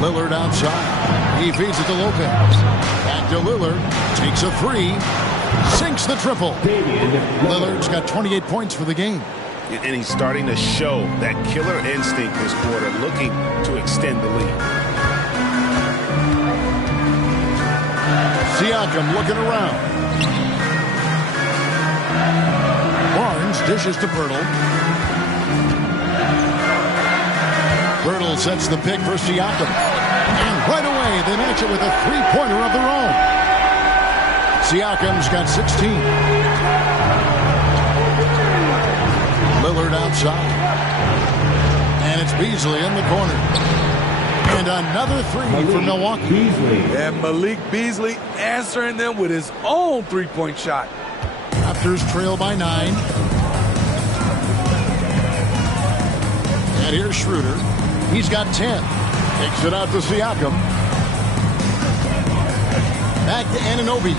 Lillard outside. He feeds it to Lopez. Back to Lillard. Takes a three. Sinks the triple. Lillard's got 28 points for the game. And he's starting to show that killer instinct this quarter, looking to extend the lead. Siakam looking around. Barnes dishes to Pirtle. Pirtle sets the pick for Siakam. And right away, they match it with a three-pointer of their own. Siakam's got 16. Lillard outside. And it's Beasley in the corner. And another three for Milwaukee. And Malik Beasley answering them with his own three-point shot. Raptors trail by 9. And here's Schroeder. He's got 10. Takes it out to Siakam. Back to Anunoby.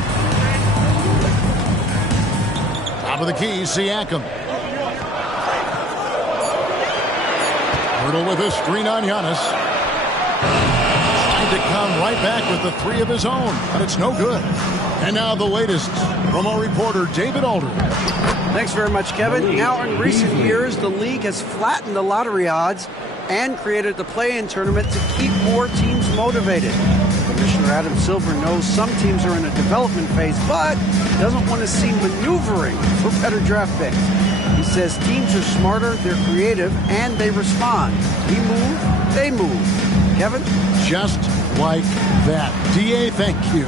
Top of the key, Siakam. Pirtle with a screen on Giannis. Trying to come right back with the three of his own, but it's no good. And now the latest from our reporter, David Aldridge. Thanks very much, Kevin. Now, in recent years, the league has flattened the lottery odds and created the play-in tournament to keep more teams motivated. Commissioner Adam Silver knows some teams are in a development phase, but doesn't want to see maneuvering for better draft picks. He says teams are smarter, they're creative, and they respond. We move, they move. Kevin? Just like that. D.A., thank you.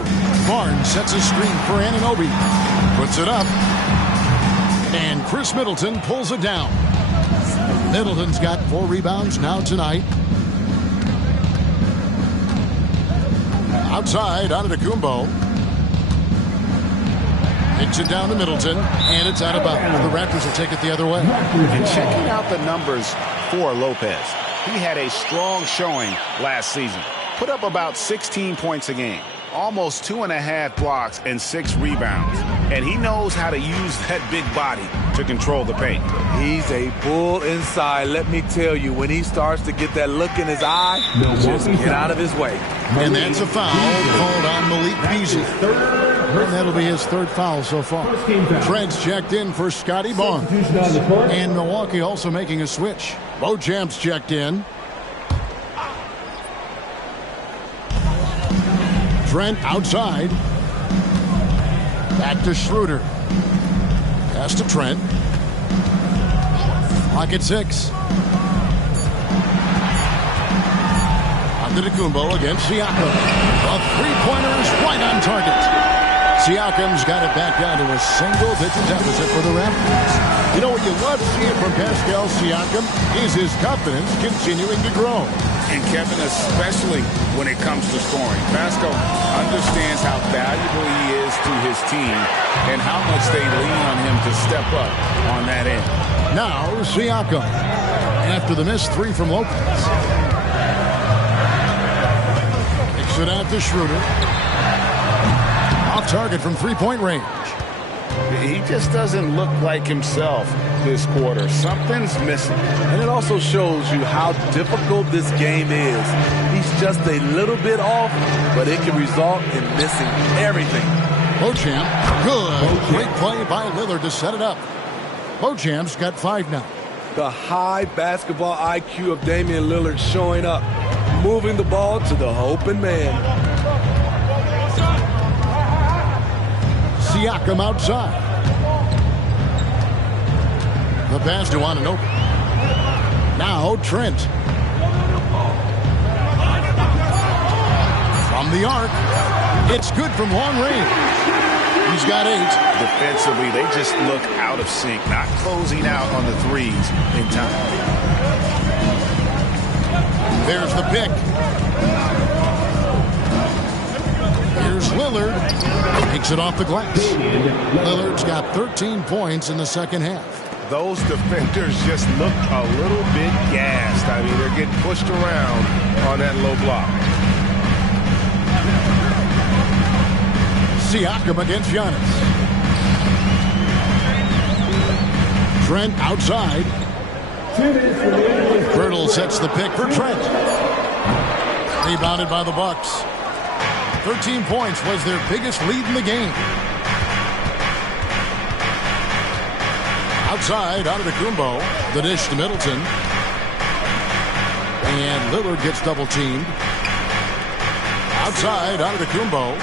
Barnes sets a screen for Anunoby. Puts it up. And Chris Middleton pulls it down. Middleton's got 4 rebounds now tonight. Outside, Antetokounmpo. Takes it down to Middleton, and it's out of bounds. The Raptors will take it the other way. And checking out the numbers for Lopez. He had a strong showing last season. Put up about 16 points a game. Almost 2.5 blocks and 6 rebounds. And he knows how to use that big body to control the paint. He's a bull inside. Let me tell you, when he starts to get that look in his eye, just get out of his way. And that's a foul called on Malik Beasley. And that'll be his 3rd foul so far. Trent's checked in for Scotty Barnes. And Milwaukee also making a switch. Beauchamp's checked in. Trent outside. Back to Schroeder. Pass to Trent. Clock at 6. Antetokounmpo against Siakam. A three-pointer is right on target. Siakam's got it back down to a single-digit deficit for the Raptors. You know what you love seeing from Pascal Siakam is his confidence continuing to grow. And Kevin, especially when it comes to scoring, Pascal understands how valuable he is to his team and how much they lean on him to step up on that end. Now Siakam after the missed 3 from Lopez. Kicks it out to Schroeder. Off target from three-point range. He just doesn't look like himself this quarter. Something's missing. And it also shows you how difficult this game is. He's just a little bit off, but it can result in missing everything. Beauchamp, good. Great play by Lillard to set it up. Beauchamp's got 5 now. The high basketball IQ of Damian Lillard showing up, moving the ball to the open man. Siakam outside. The pass to Anunoby. Now Trent. From the arc. It's good from long range. He's got 8. Defensively, they just look out of sync, not closing out on the threes in time. There's the pick. Here's Lillard. Takes it off the glass. Lillard's got 13 points in the second half. Those defenders just look a little bit gassed. I mean, they're getting pushed around on that low block. Siakam against Giannis. Trent outside. Pirtle sets the pick for Trent. Rebounded by the Bucks. 13 points was their biggest lead in the game. Outside, Antetokounmpo. The dish to Middleton. And Lillard gets double teamed. Outside, Antetokounmpo.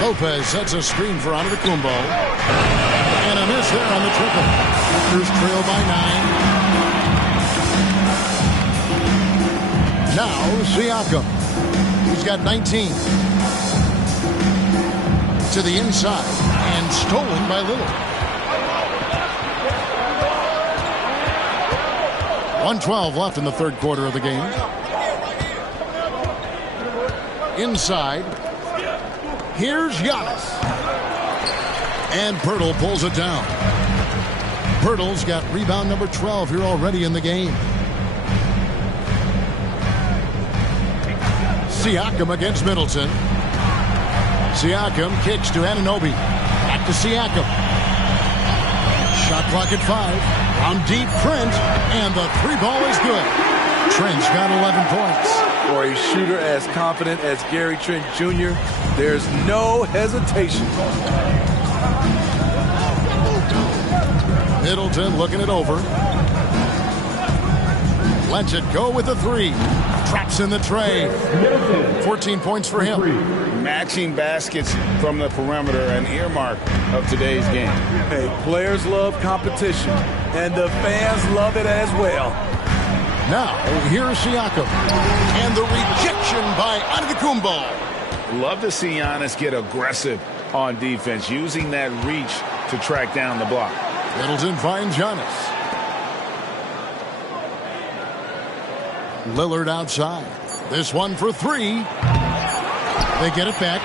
Lopez sets a screen for Antetokounmpo. And a miss there on the triple. Raptors trail by 9. Now Siakam. He's got 19. To the inside. And stolen by Lillard. 1:12 left in the third quarter of the game. Inside. Here's Giannis. And Pirtle pulls it down. Pirtle's got rebound number 12 here already in the game. Siakam against Middleton. Siakam kicks to Anunoby. Back to Siakam. Shot clock at 5. From deep, Trent. And the 3-ball is good. Trent's got 11 points. For a shooter as confident as Gary Trent Jr., there's no hesitation. Middleton looking it over. Lets it go with the 3. Traps in the tray. 14 points for him. Matching baskets from the perimeter, an earmark of today's game. Hey, players love competition, and the fans love it as well. Now, here's Siakam. And the rejection by Antetokounmpo. Love to see Giannis get aggressive on defense, using that reach to track down the block. Middleton finds Giannis. Lillard outside. This one for 3. They get it back.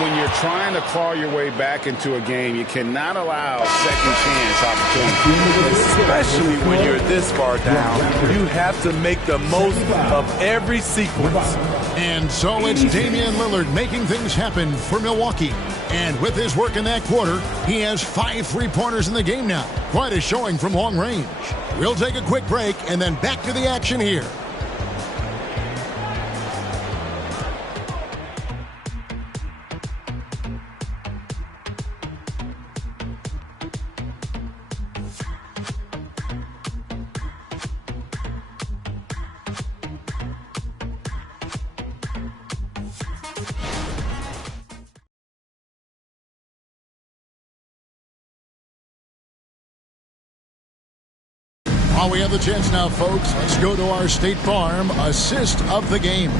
When you're trying to claw your way back into a game, you cannot allow second chance opportunities. Especially when you're this far down. You have to make the most of every sequence. And so it's Damian Lillard making things happen for Milwaukee. And with his work in that quarter, he has 5 3-pointers in the game now. Quite a showing from long range. We'll take a quick break and then back to the action here. While we have the chance now, folks, let's go to our State Farm assist of the game.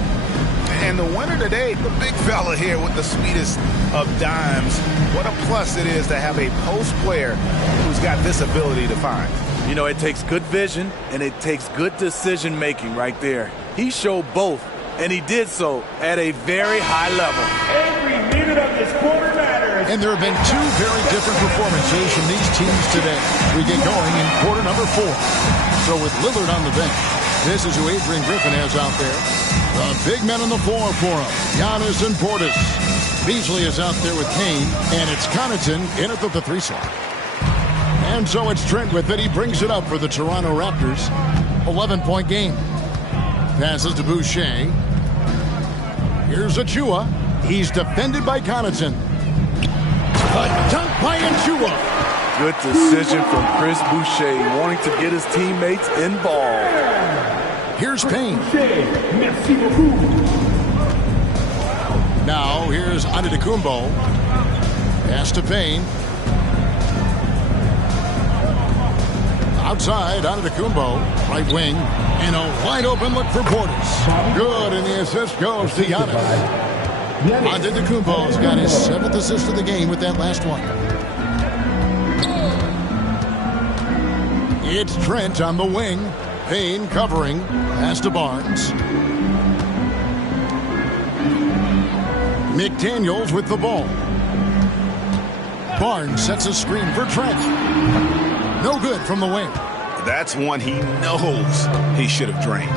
And the winner today, the big fella here with the sweetest of dimes. What a plus it is to have a post player who's got this ability to find. You know, it takes good vision and it takes good decision making right there. He showed both, and he did so at a very high level. Every minute of this quarter matters. And there have been 2 very different performances from these teams today. We get going in quarter number 4. So with Lillard on the bench, This is who Adrian Griffin has out there. The big men on the floor for him. Giannis and Portis. Beasley is out there with Kane. And it's Connaughton in at the 3 slot. And so it's Trent with it. He brings it up for the Toronto Raptors. 11-point game. Passes to Boucher. Here's Achua. He's defended by Connaughton. A dunk by Achua. Good decision from Chris Boucher, wanting to get his teammates involved. Here's Payne. Now here's Antetokounmpo. Pass to Payne. Outside, Antetokounmpo, right wing, and a wide open look for Portis. Good, and the assist goes to Giannis. Antetokounmpo's got his 7th assist of the game with that last one. It's Trent on the wing. Payne covering. Pass to Barnes. McDaniels with the ball. Barnes sets a screen for Trent. No good from the wing. That's one he knows he should have drained.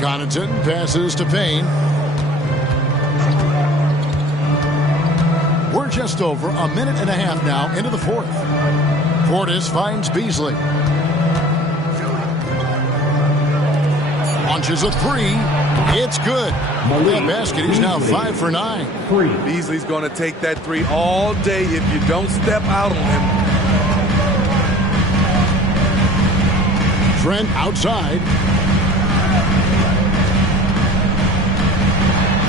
Connaughton passes to Payne. We're just over a minute and a half now into the 4th. Portis finds Beasley. Launches a 3. It's good. That basket, he's now 5 for 9. Beasley's going to take that 3 all day if you don't step out on him. Trent outside.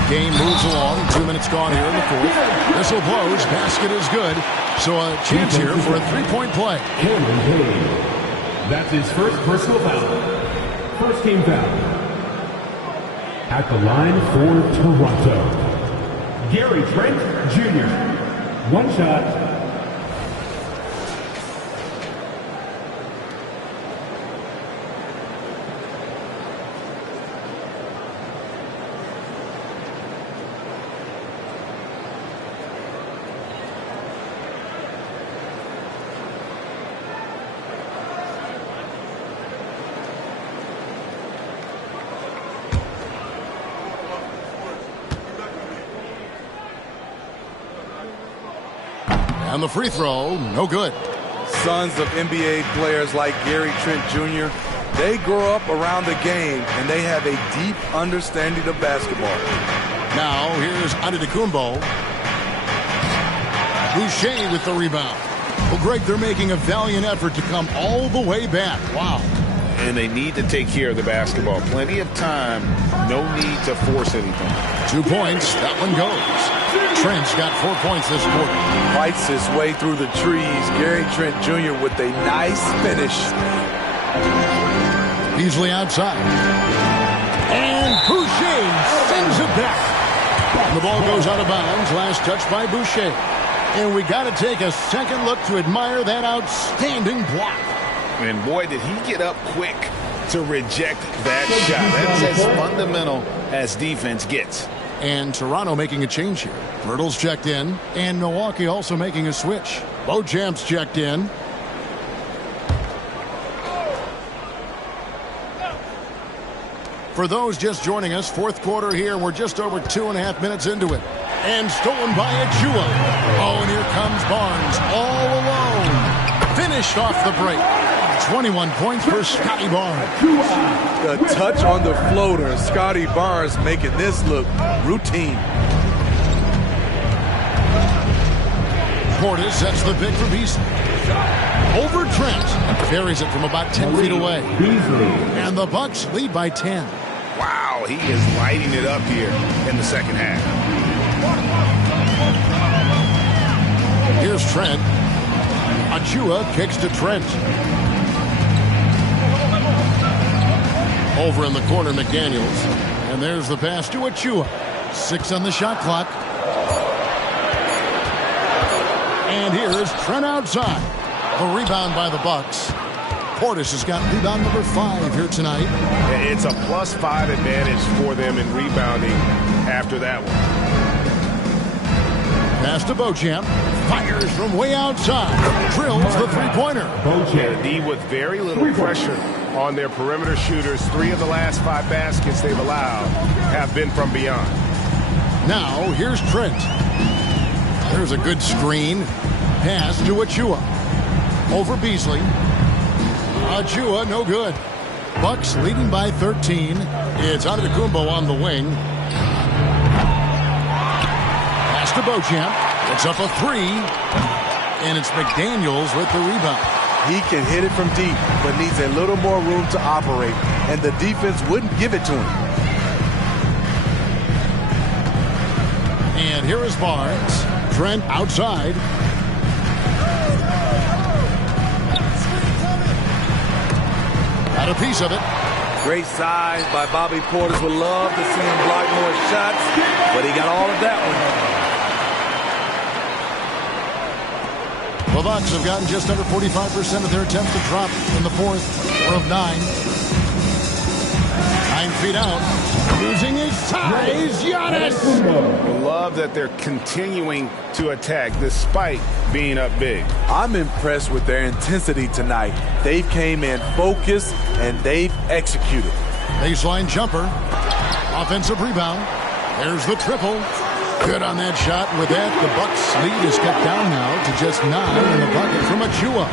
Game moves along. 2 minutes gone here in the 4th. Whistle blows. Basket is good. So a chance here for a 3-point play. That's his first personal foul. First team foul. At the line for Toronto, Gary Trent Jr. 1 shot. And the free throw, no good. Sons of NBA players like Gary Trent Jr., they grow up around the game, and they have a deep understanding of basketball. Now, here's Antetokounmpo. Boucher with the rebound. Well, Greg, they're making a valiant effort to come all the way back. Wow. And they need to take care of the basketball. Plenty of time. No need to force anything. 2 points. That one goes. Trent's got 4 points this quarter. Fights his way through the trees. Gary Trent Jr. with a nice finish. Beasley outside. And Boucher sends it back. The ball goes out of bounds. Last touch by Boucher. And we got to take a second look to admire that outstanding block. And boy, did he get up quick to reject that shot. That's as fundamental as defense gets. And Toronto making a change here. Pirtle's checked in, and Milwaukee also making a switch. Beauchamp's checked in. For those just joining us, 4th quarter here. We're just over 2.5 minutes into it. And stolen by Achua. Oh, and here comes Barnes all alone. Finished off the break. 21 points for Scotty Barnes. The touch on the floater. Scotty Barnes making this look routine. Portis sets the pick for Beasley. Over Trent. Carries it from about 10 feet away. And the Bucks lead by 10. Wow, he is lighting it up here in the second half. Here's Trent. Achua kicks to Trent. Over in the corner, McDaniels. And there's the pass to Achua. 6 on the shot clock. And here's Trent outside. The rebound by the Bucks. Portis has got rebound number 5 here tonight. It's a +5 advantage for them in rebounding after that one. Pass to Beauchamp. Fires from way outside. Drills the 3-pointer. D with very little pressure on their perimeter shooters. 3 of the last 5 baskets they've allowed have been from beyond. Now, here's Trent. There's a good screen. Pass to Achua. Over Beasley. Achua, no good. Bucks leading by 13. It's Antetokounmpo on the wing. Pass to Beauchamp. It's up a 3. And it's McDaniels with the rebound. He can hit it from deep, but needs a little more room to operate. And the defense wouldn't give it to him. And here is Barnes. Trent outside. Got a piece of it. Great size by Bobby Portis. Would love to see him block more shots, but he got all of that one. The Bucks have gotten just under 45% of their attempts to drop in the fourth. 4 of 9. 9 feet out. Using his size, Giannis. Love that they're continuing to attack despite being up big. I'm impressed with their intensity tonight. They came in focused and they've executed. Baseline jumper. Offensive rebound. There's the triple. Good on that shot. With that, the Bucks lead is cut down now to just 9 in the bucket from Achua.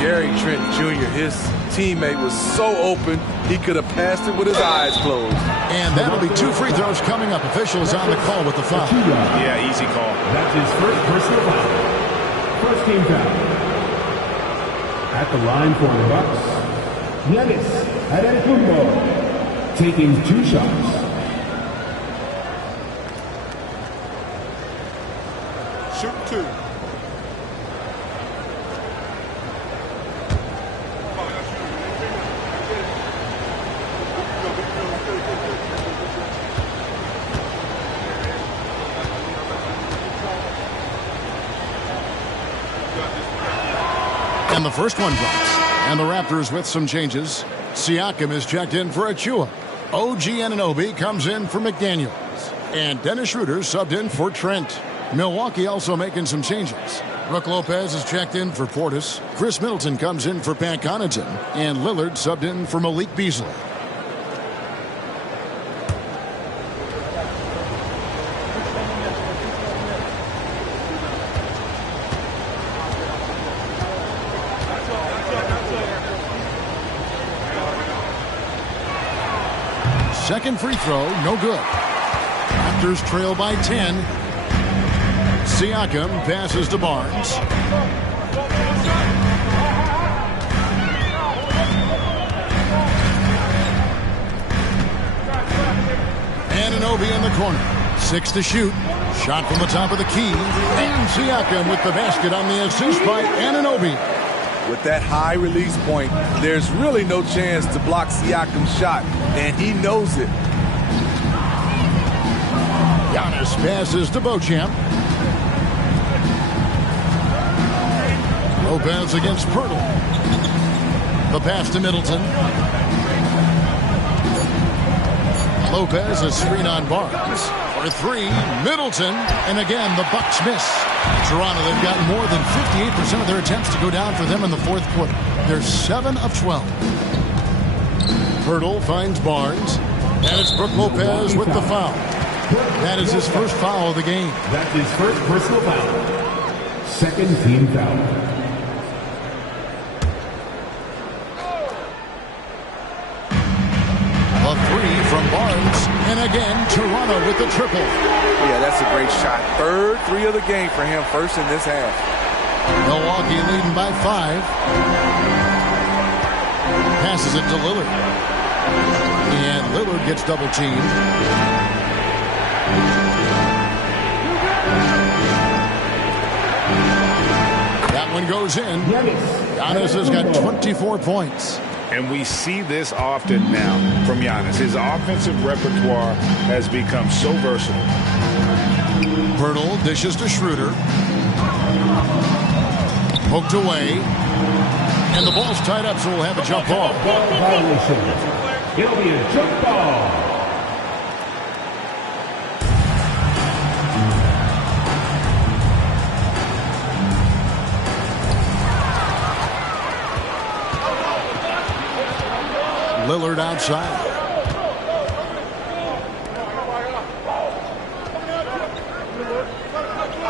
Gary Trent Jr., his teammate was so open, he could have passed it with his eyes closed. And that'll be 2 free throws coming up. Officials on the call with the foul. Yeah, easy call. That's his first personal foul. First team foul. At the line for the Bucks, Giannis Antetokounmpo taking 2 shots. Shoot 2. And the first one drops. And the Raptors with some changes. Siakam is checked in for Achua. OG Anunoby comes in for McDaniels. And Dennis Schroeder subbed in for Trent. Milwaukee also making some changes. Brook Lopez is checked in for Portis. Chris Middleton comes in for Pat Connaughton. And Lillard subbed in for Malik Beasley. Second free throw, no good. Raptors trail by 10. Siakam passes to Barnes. Anunoby in the corner. 6 to shoot. Shot from the top of the key. And Siakam with the basket on the assist by Anunoby. With that high release point, there's really no chance to block Siakam's shot, and he knows it. Giannis passes to Beauchamp. Lopez against Pirtle. The pass to Middleton. Lopez is screen on Barnes. For 3, Middleton. And again, the Bucks miss. Toronto, they've got more than 58% of their attempts to go down for them in the fourth quarter. They're 7 of 12. Pirtle finds Barnes. And it's Brook Lopez with the foul. That is his first foul of the game. That's his first personal foul. Second team foul. A 3 from Barnes. And again, Toronto with the triple. Yeah, that's a great shot. Third 3 of the game for him, first in this half. Milwaukee leading by 5. Passes it to Lillard. And Lillard gets double teamed. That one goes in. Giannis has got 24 points. And we see this often now from Giannis. His offensive repertoire has become so versatile. Pirtle dishes to Schroeder. Poked away. And the ball's tied up, so we'll have a jump ball. Ball violation. It'll be a jump ball. Lillard outside.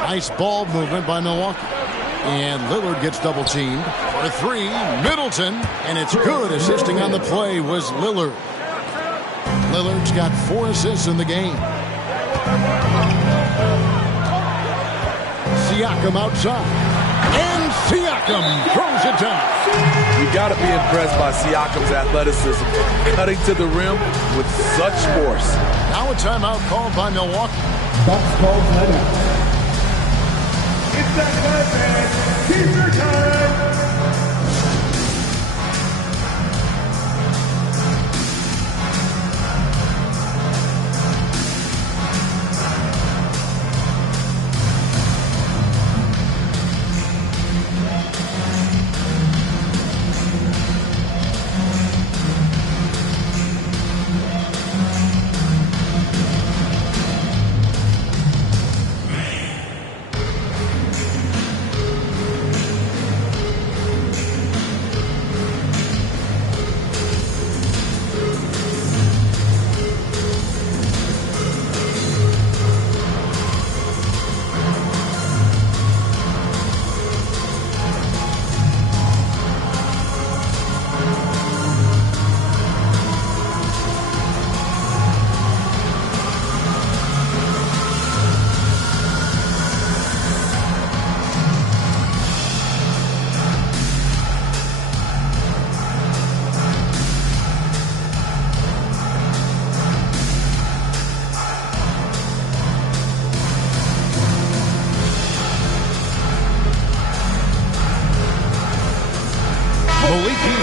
Nice ball movement by Milwaukee. And Lillard gets double teamed for three. Middleton, and it's good. Assisting on the play was Lillard. Lillard's got 4 assists in the game. Siakam outside. And Siakam throws it down. You got to be impressed by Siakam's athleticism, cutting to the rim with such force. Now a timeout called by Milwaukee. Bucks called timeout. It's that time, man. Teaser time.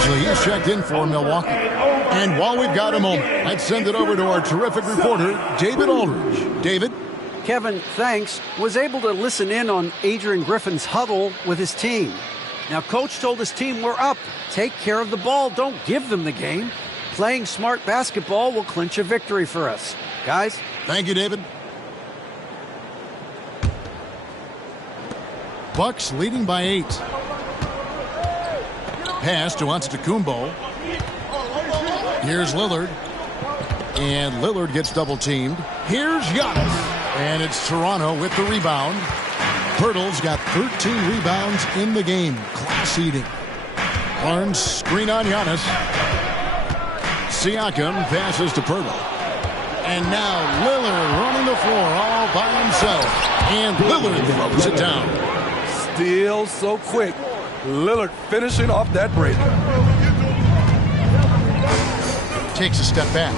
He's checked in for Milwaukee. And while we've got a moment, let's send it over to our terrific reporter, David Aldridge. David? Kevin, thanks, was able to listen in on Adrian Griffin's huddle with his team. Now, Coach told his team, we're up. Take care of the ball. Don't give them the game. Playing smart basketball will clinch a victory for us. Guys? Thank you, David. Bucks leading by 8. Pass to Antetokounmpo. Here's Lillard. And Lillard gets double teamed. Here's Giannis. And it's Toronto with the rebound. Pirtle's got 13 rebounds in the game. Class eating. Barnes screen on Giannis. Siakam passes to Pirtle. And now Lillard running the floor all by himself. And Lillard throws it down. Still so quick. Lillard finishing off that break. Takes a step back.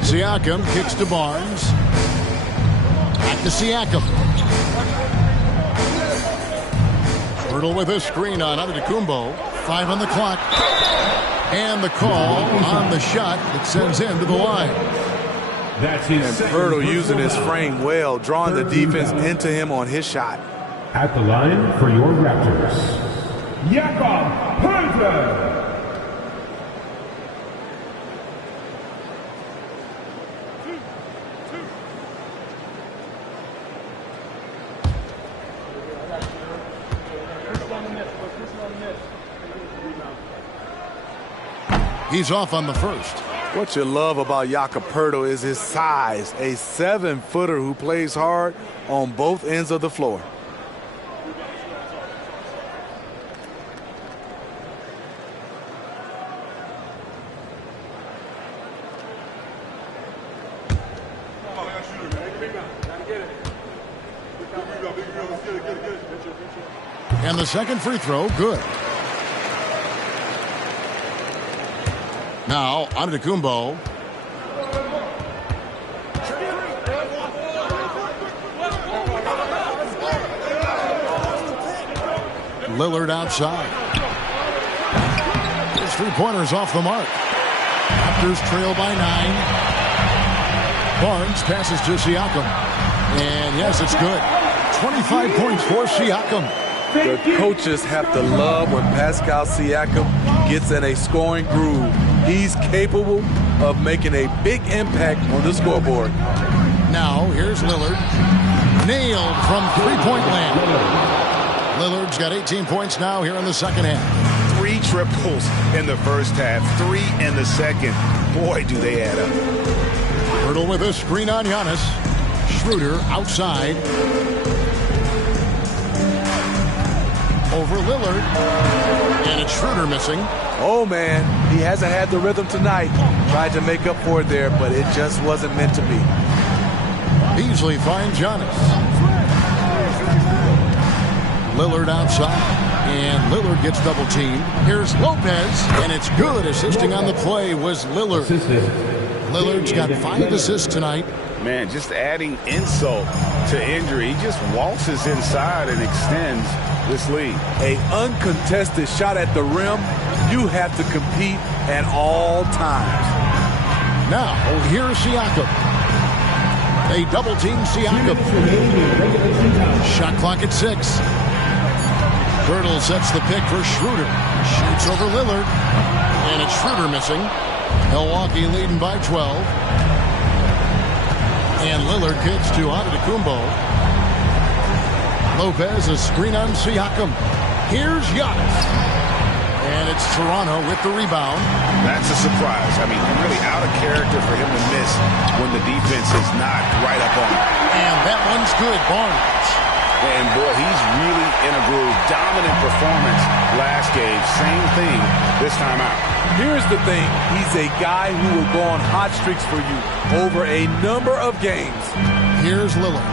Siakam kicks to Barnes. Back to Siakam. Pirtle with a screen on Antetokounmpo. 5 on the clock. And the call on the shot that sends him to the line. That's his and Pirtle using his frame well, drawing the defense into him on his shot. At the line for your Raptors, Jakob Poeltl. He's off on the first. What you love about Jakob Poeltl is his size, a 7-footer who plays hard on both ends of the floor. And the second free throw, good. Now, Antetokounmpo. Lillard outside. His 3-pointers off the mark. Raptors trail by 9. Barnes passes to Siakam. And yes, it's good. 25 points for Siakam. The coaches have to love when Pascal Siakam gets in a scoring groove. He's capable of making a big impact on the scoreboard. Now, here's Lillard. Nailed from 3-point land. Lillard's got 18 points now here in the second half. 3 triples in the first half, 3 in the second. Boy, do they add up. Hurdle with a screen on Giannis. Schroeder outside. Over Lillard. And it's Schroeder missing. Oh, man, he hasn't had the rhythm tonight. Tried to make up for it there, but it just wasn't meant to be. Beasley finds Giannis. Lillard outside. And Lillard gets double teamed. Here's Lopez. And it's good. Assisting on the play was Lillard. Lillard's got 5 assists tonight. Man, just adding insult to injury. He just waltzes inside and extends this lead. An uncontested shot at the rim. You have to compete at all times. Now, here's Siakam. They double team Siakam. Shot clock at 6. Birtle sets the pick for Schroeder. Shoots over Lillard. And it's Schroeder missing. Milwaukee leading by 12. And Lillard kicks to Antetokounmpo. Lopez, a screen on Siakam. Here's Giannis. And it's Toronto with the rebound. That's a surprise. I mean, really out of character for him to miss when the defense is not right up on him. And that one's good. Barnes. And, boy, he's really in a groove. Dominant performance last game. Same thing this time out. Here's the thing. He's a guy who will go on hot streaks for you over a number of games. Here's Lillard.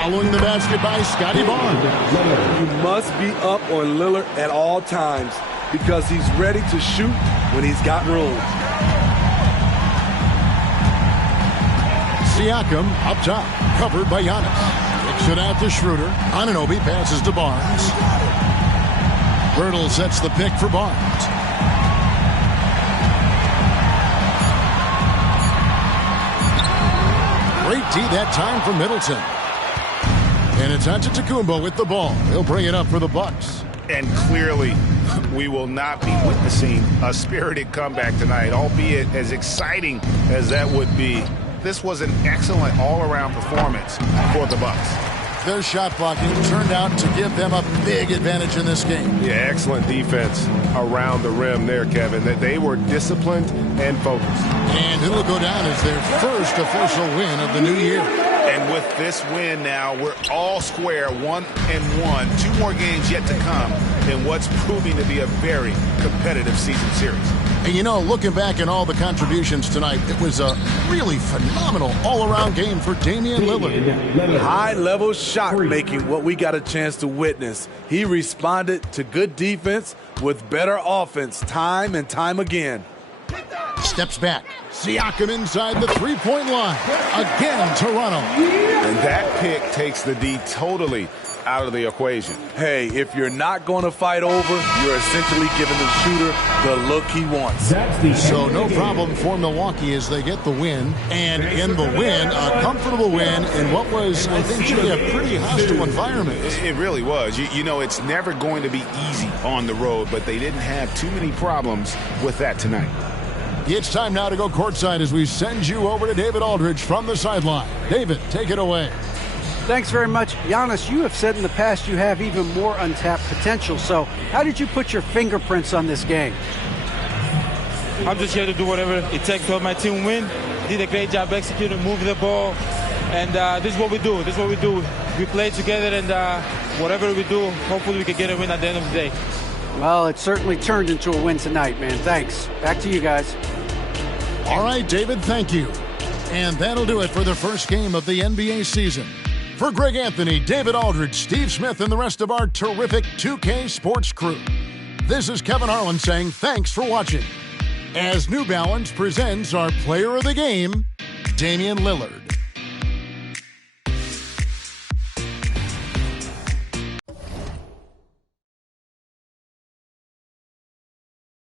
Following the basket by Scotty Barnes. You must be up on Lillard at all times because he's ready to shoot when he's got room. Siakam up top. Covered by Giannis. Kicks it out to Schroeder. Anunoby passes to Barnes. Birtle sets the pick for Barnes. Great D that time for Middleton. And it's Antetokounmpo with the ball. He'll bring it up for the Bucks. And clearly, we will not be witnessing a spirited comeback tonight, albeit as exciting as that would be. This was an excellent all-around performance for the Bucks. Their shot blocking turned out to give them a big advantage in this game. Yeah, excellent defense around the rim there, Kevin. That they were disciplined and focused. And it'll go down as their first official win of the new year. And with this win now, we're all square, 1-1. 2 more games yet to come in what's proving to be a very competitive season series. And you know, looking back at all the contributions tonight, it was a really phenomenal all-around game for Damian Lillard. High-level shot making, what we got a chance to witness. He responded to good defense with better offense time and time again. Steps back. Siakam inside the three-point line. Again, Toronto. And that pick takes the D totally out of the equation. Hey, if you're not going to fight over, you're essentially giving the shooter the look he wants. So no problem for Milwaukee as they get the win. And in the win, a comfortable win in what was, I think, a pretty hostile environment. It really was. You know, it's never going to be easy on the road, but they didn't have too many problems with that tonight. It's time now to go courtside as we send you over to David Aldridge from the sideline. David, take it away. Thanks very much. Giannis, you have said in the past you have even more untapped potential. So how did you put your fingerprints on this game? I'm just here to do whatever it takes to help my team win. Did a great job executing, moving the ball. And this is what we do. This is what we do. We play together, and whatever we do, hopefully we can get a win at the end of the day. Well, it certainly turned into a win tonight, man. Thanks. Back to you guys. All right, David, thank you. And that'll do it for the first game of the NBA season. For Greg Anthony, David Aldridge, Steve Smith, and the rest of our terrific 2K Sports crew, this is Kevin Harlan saying thanks for watching. As New Balance presents our player of the game, Damian Lillard.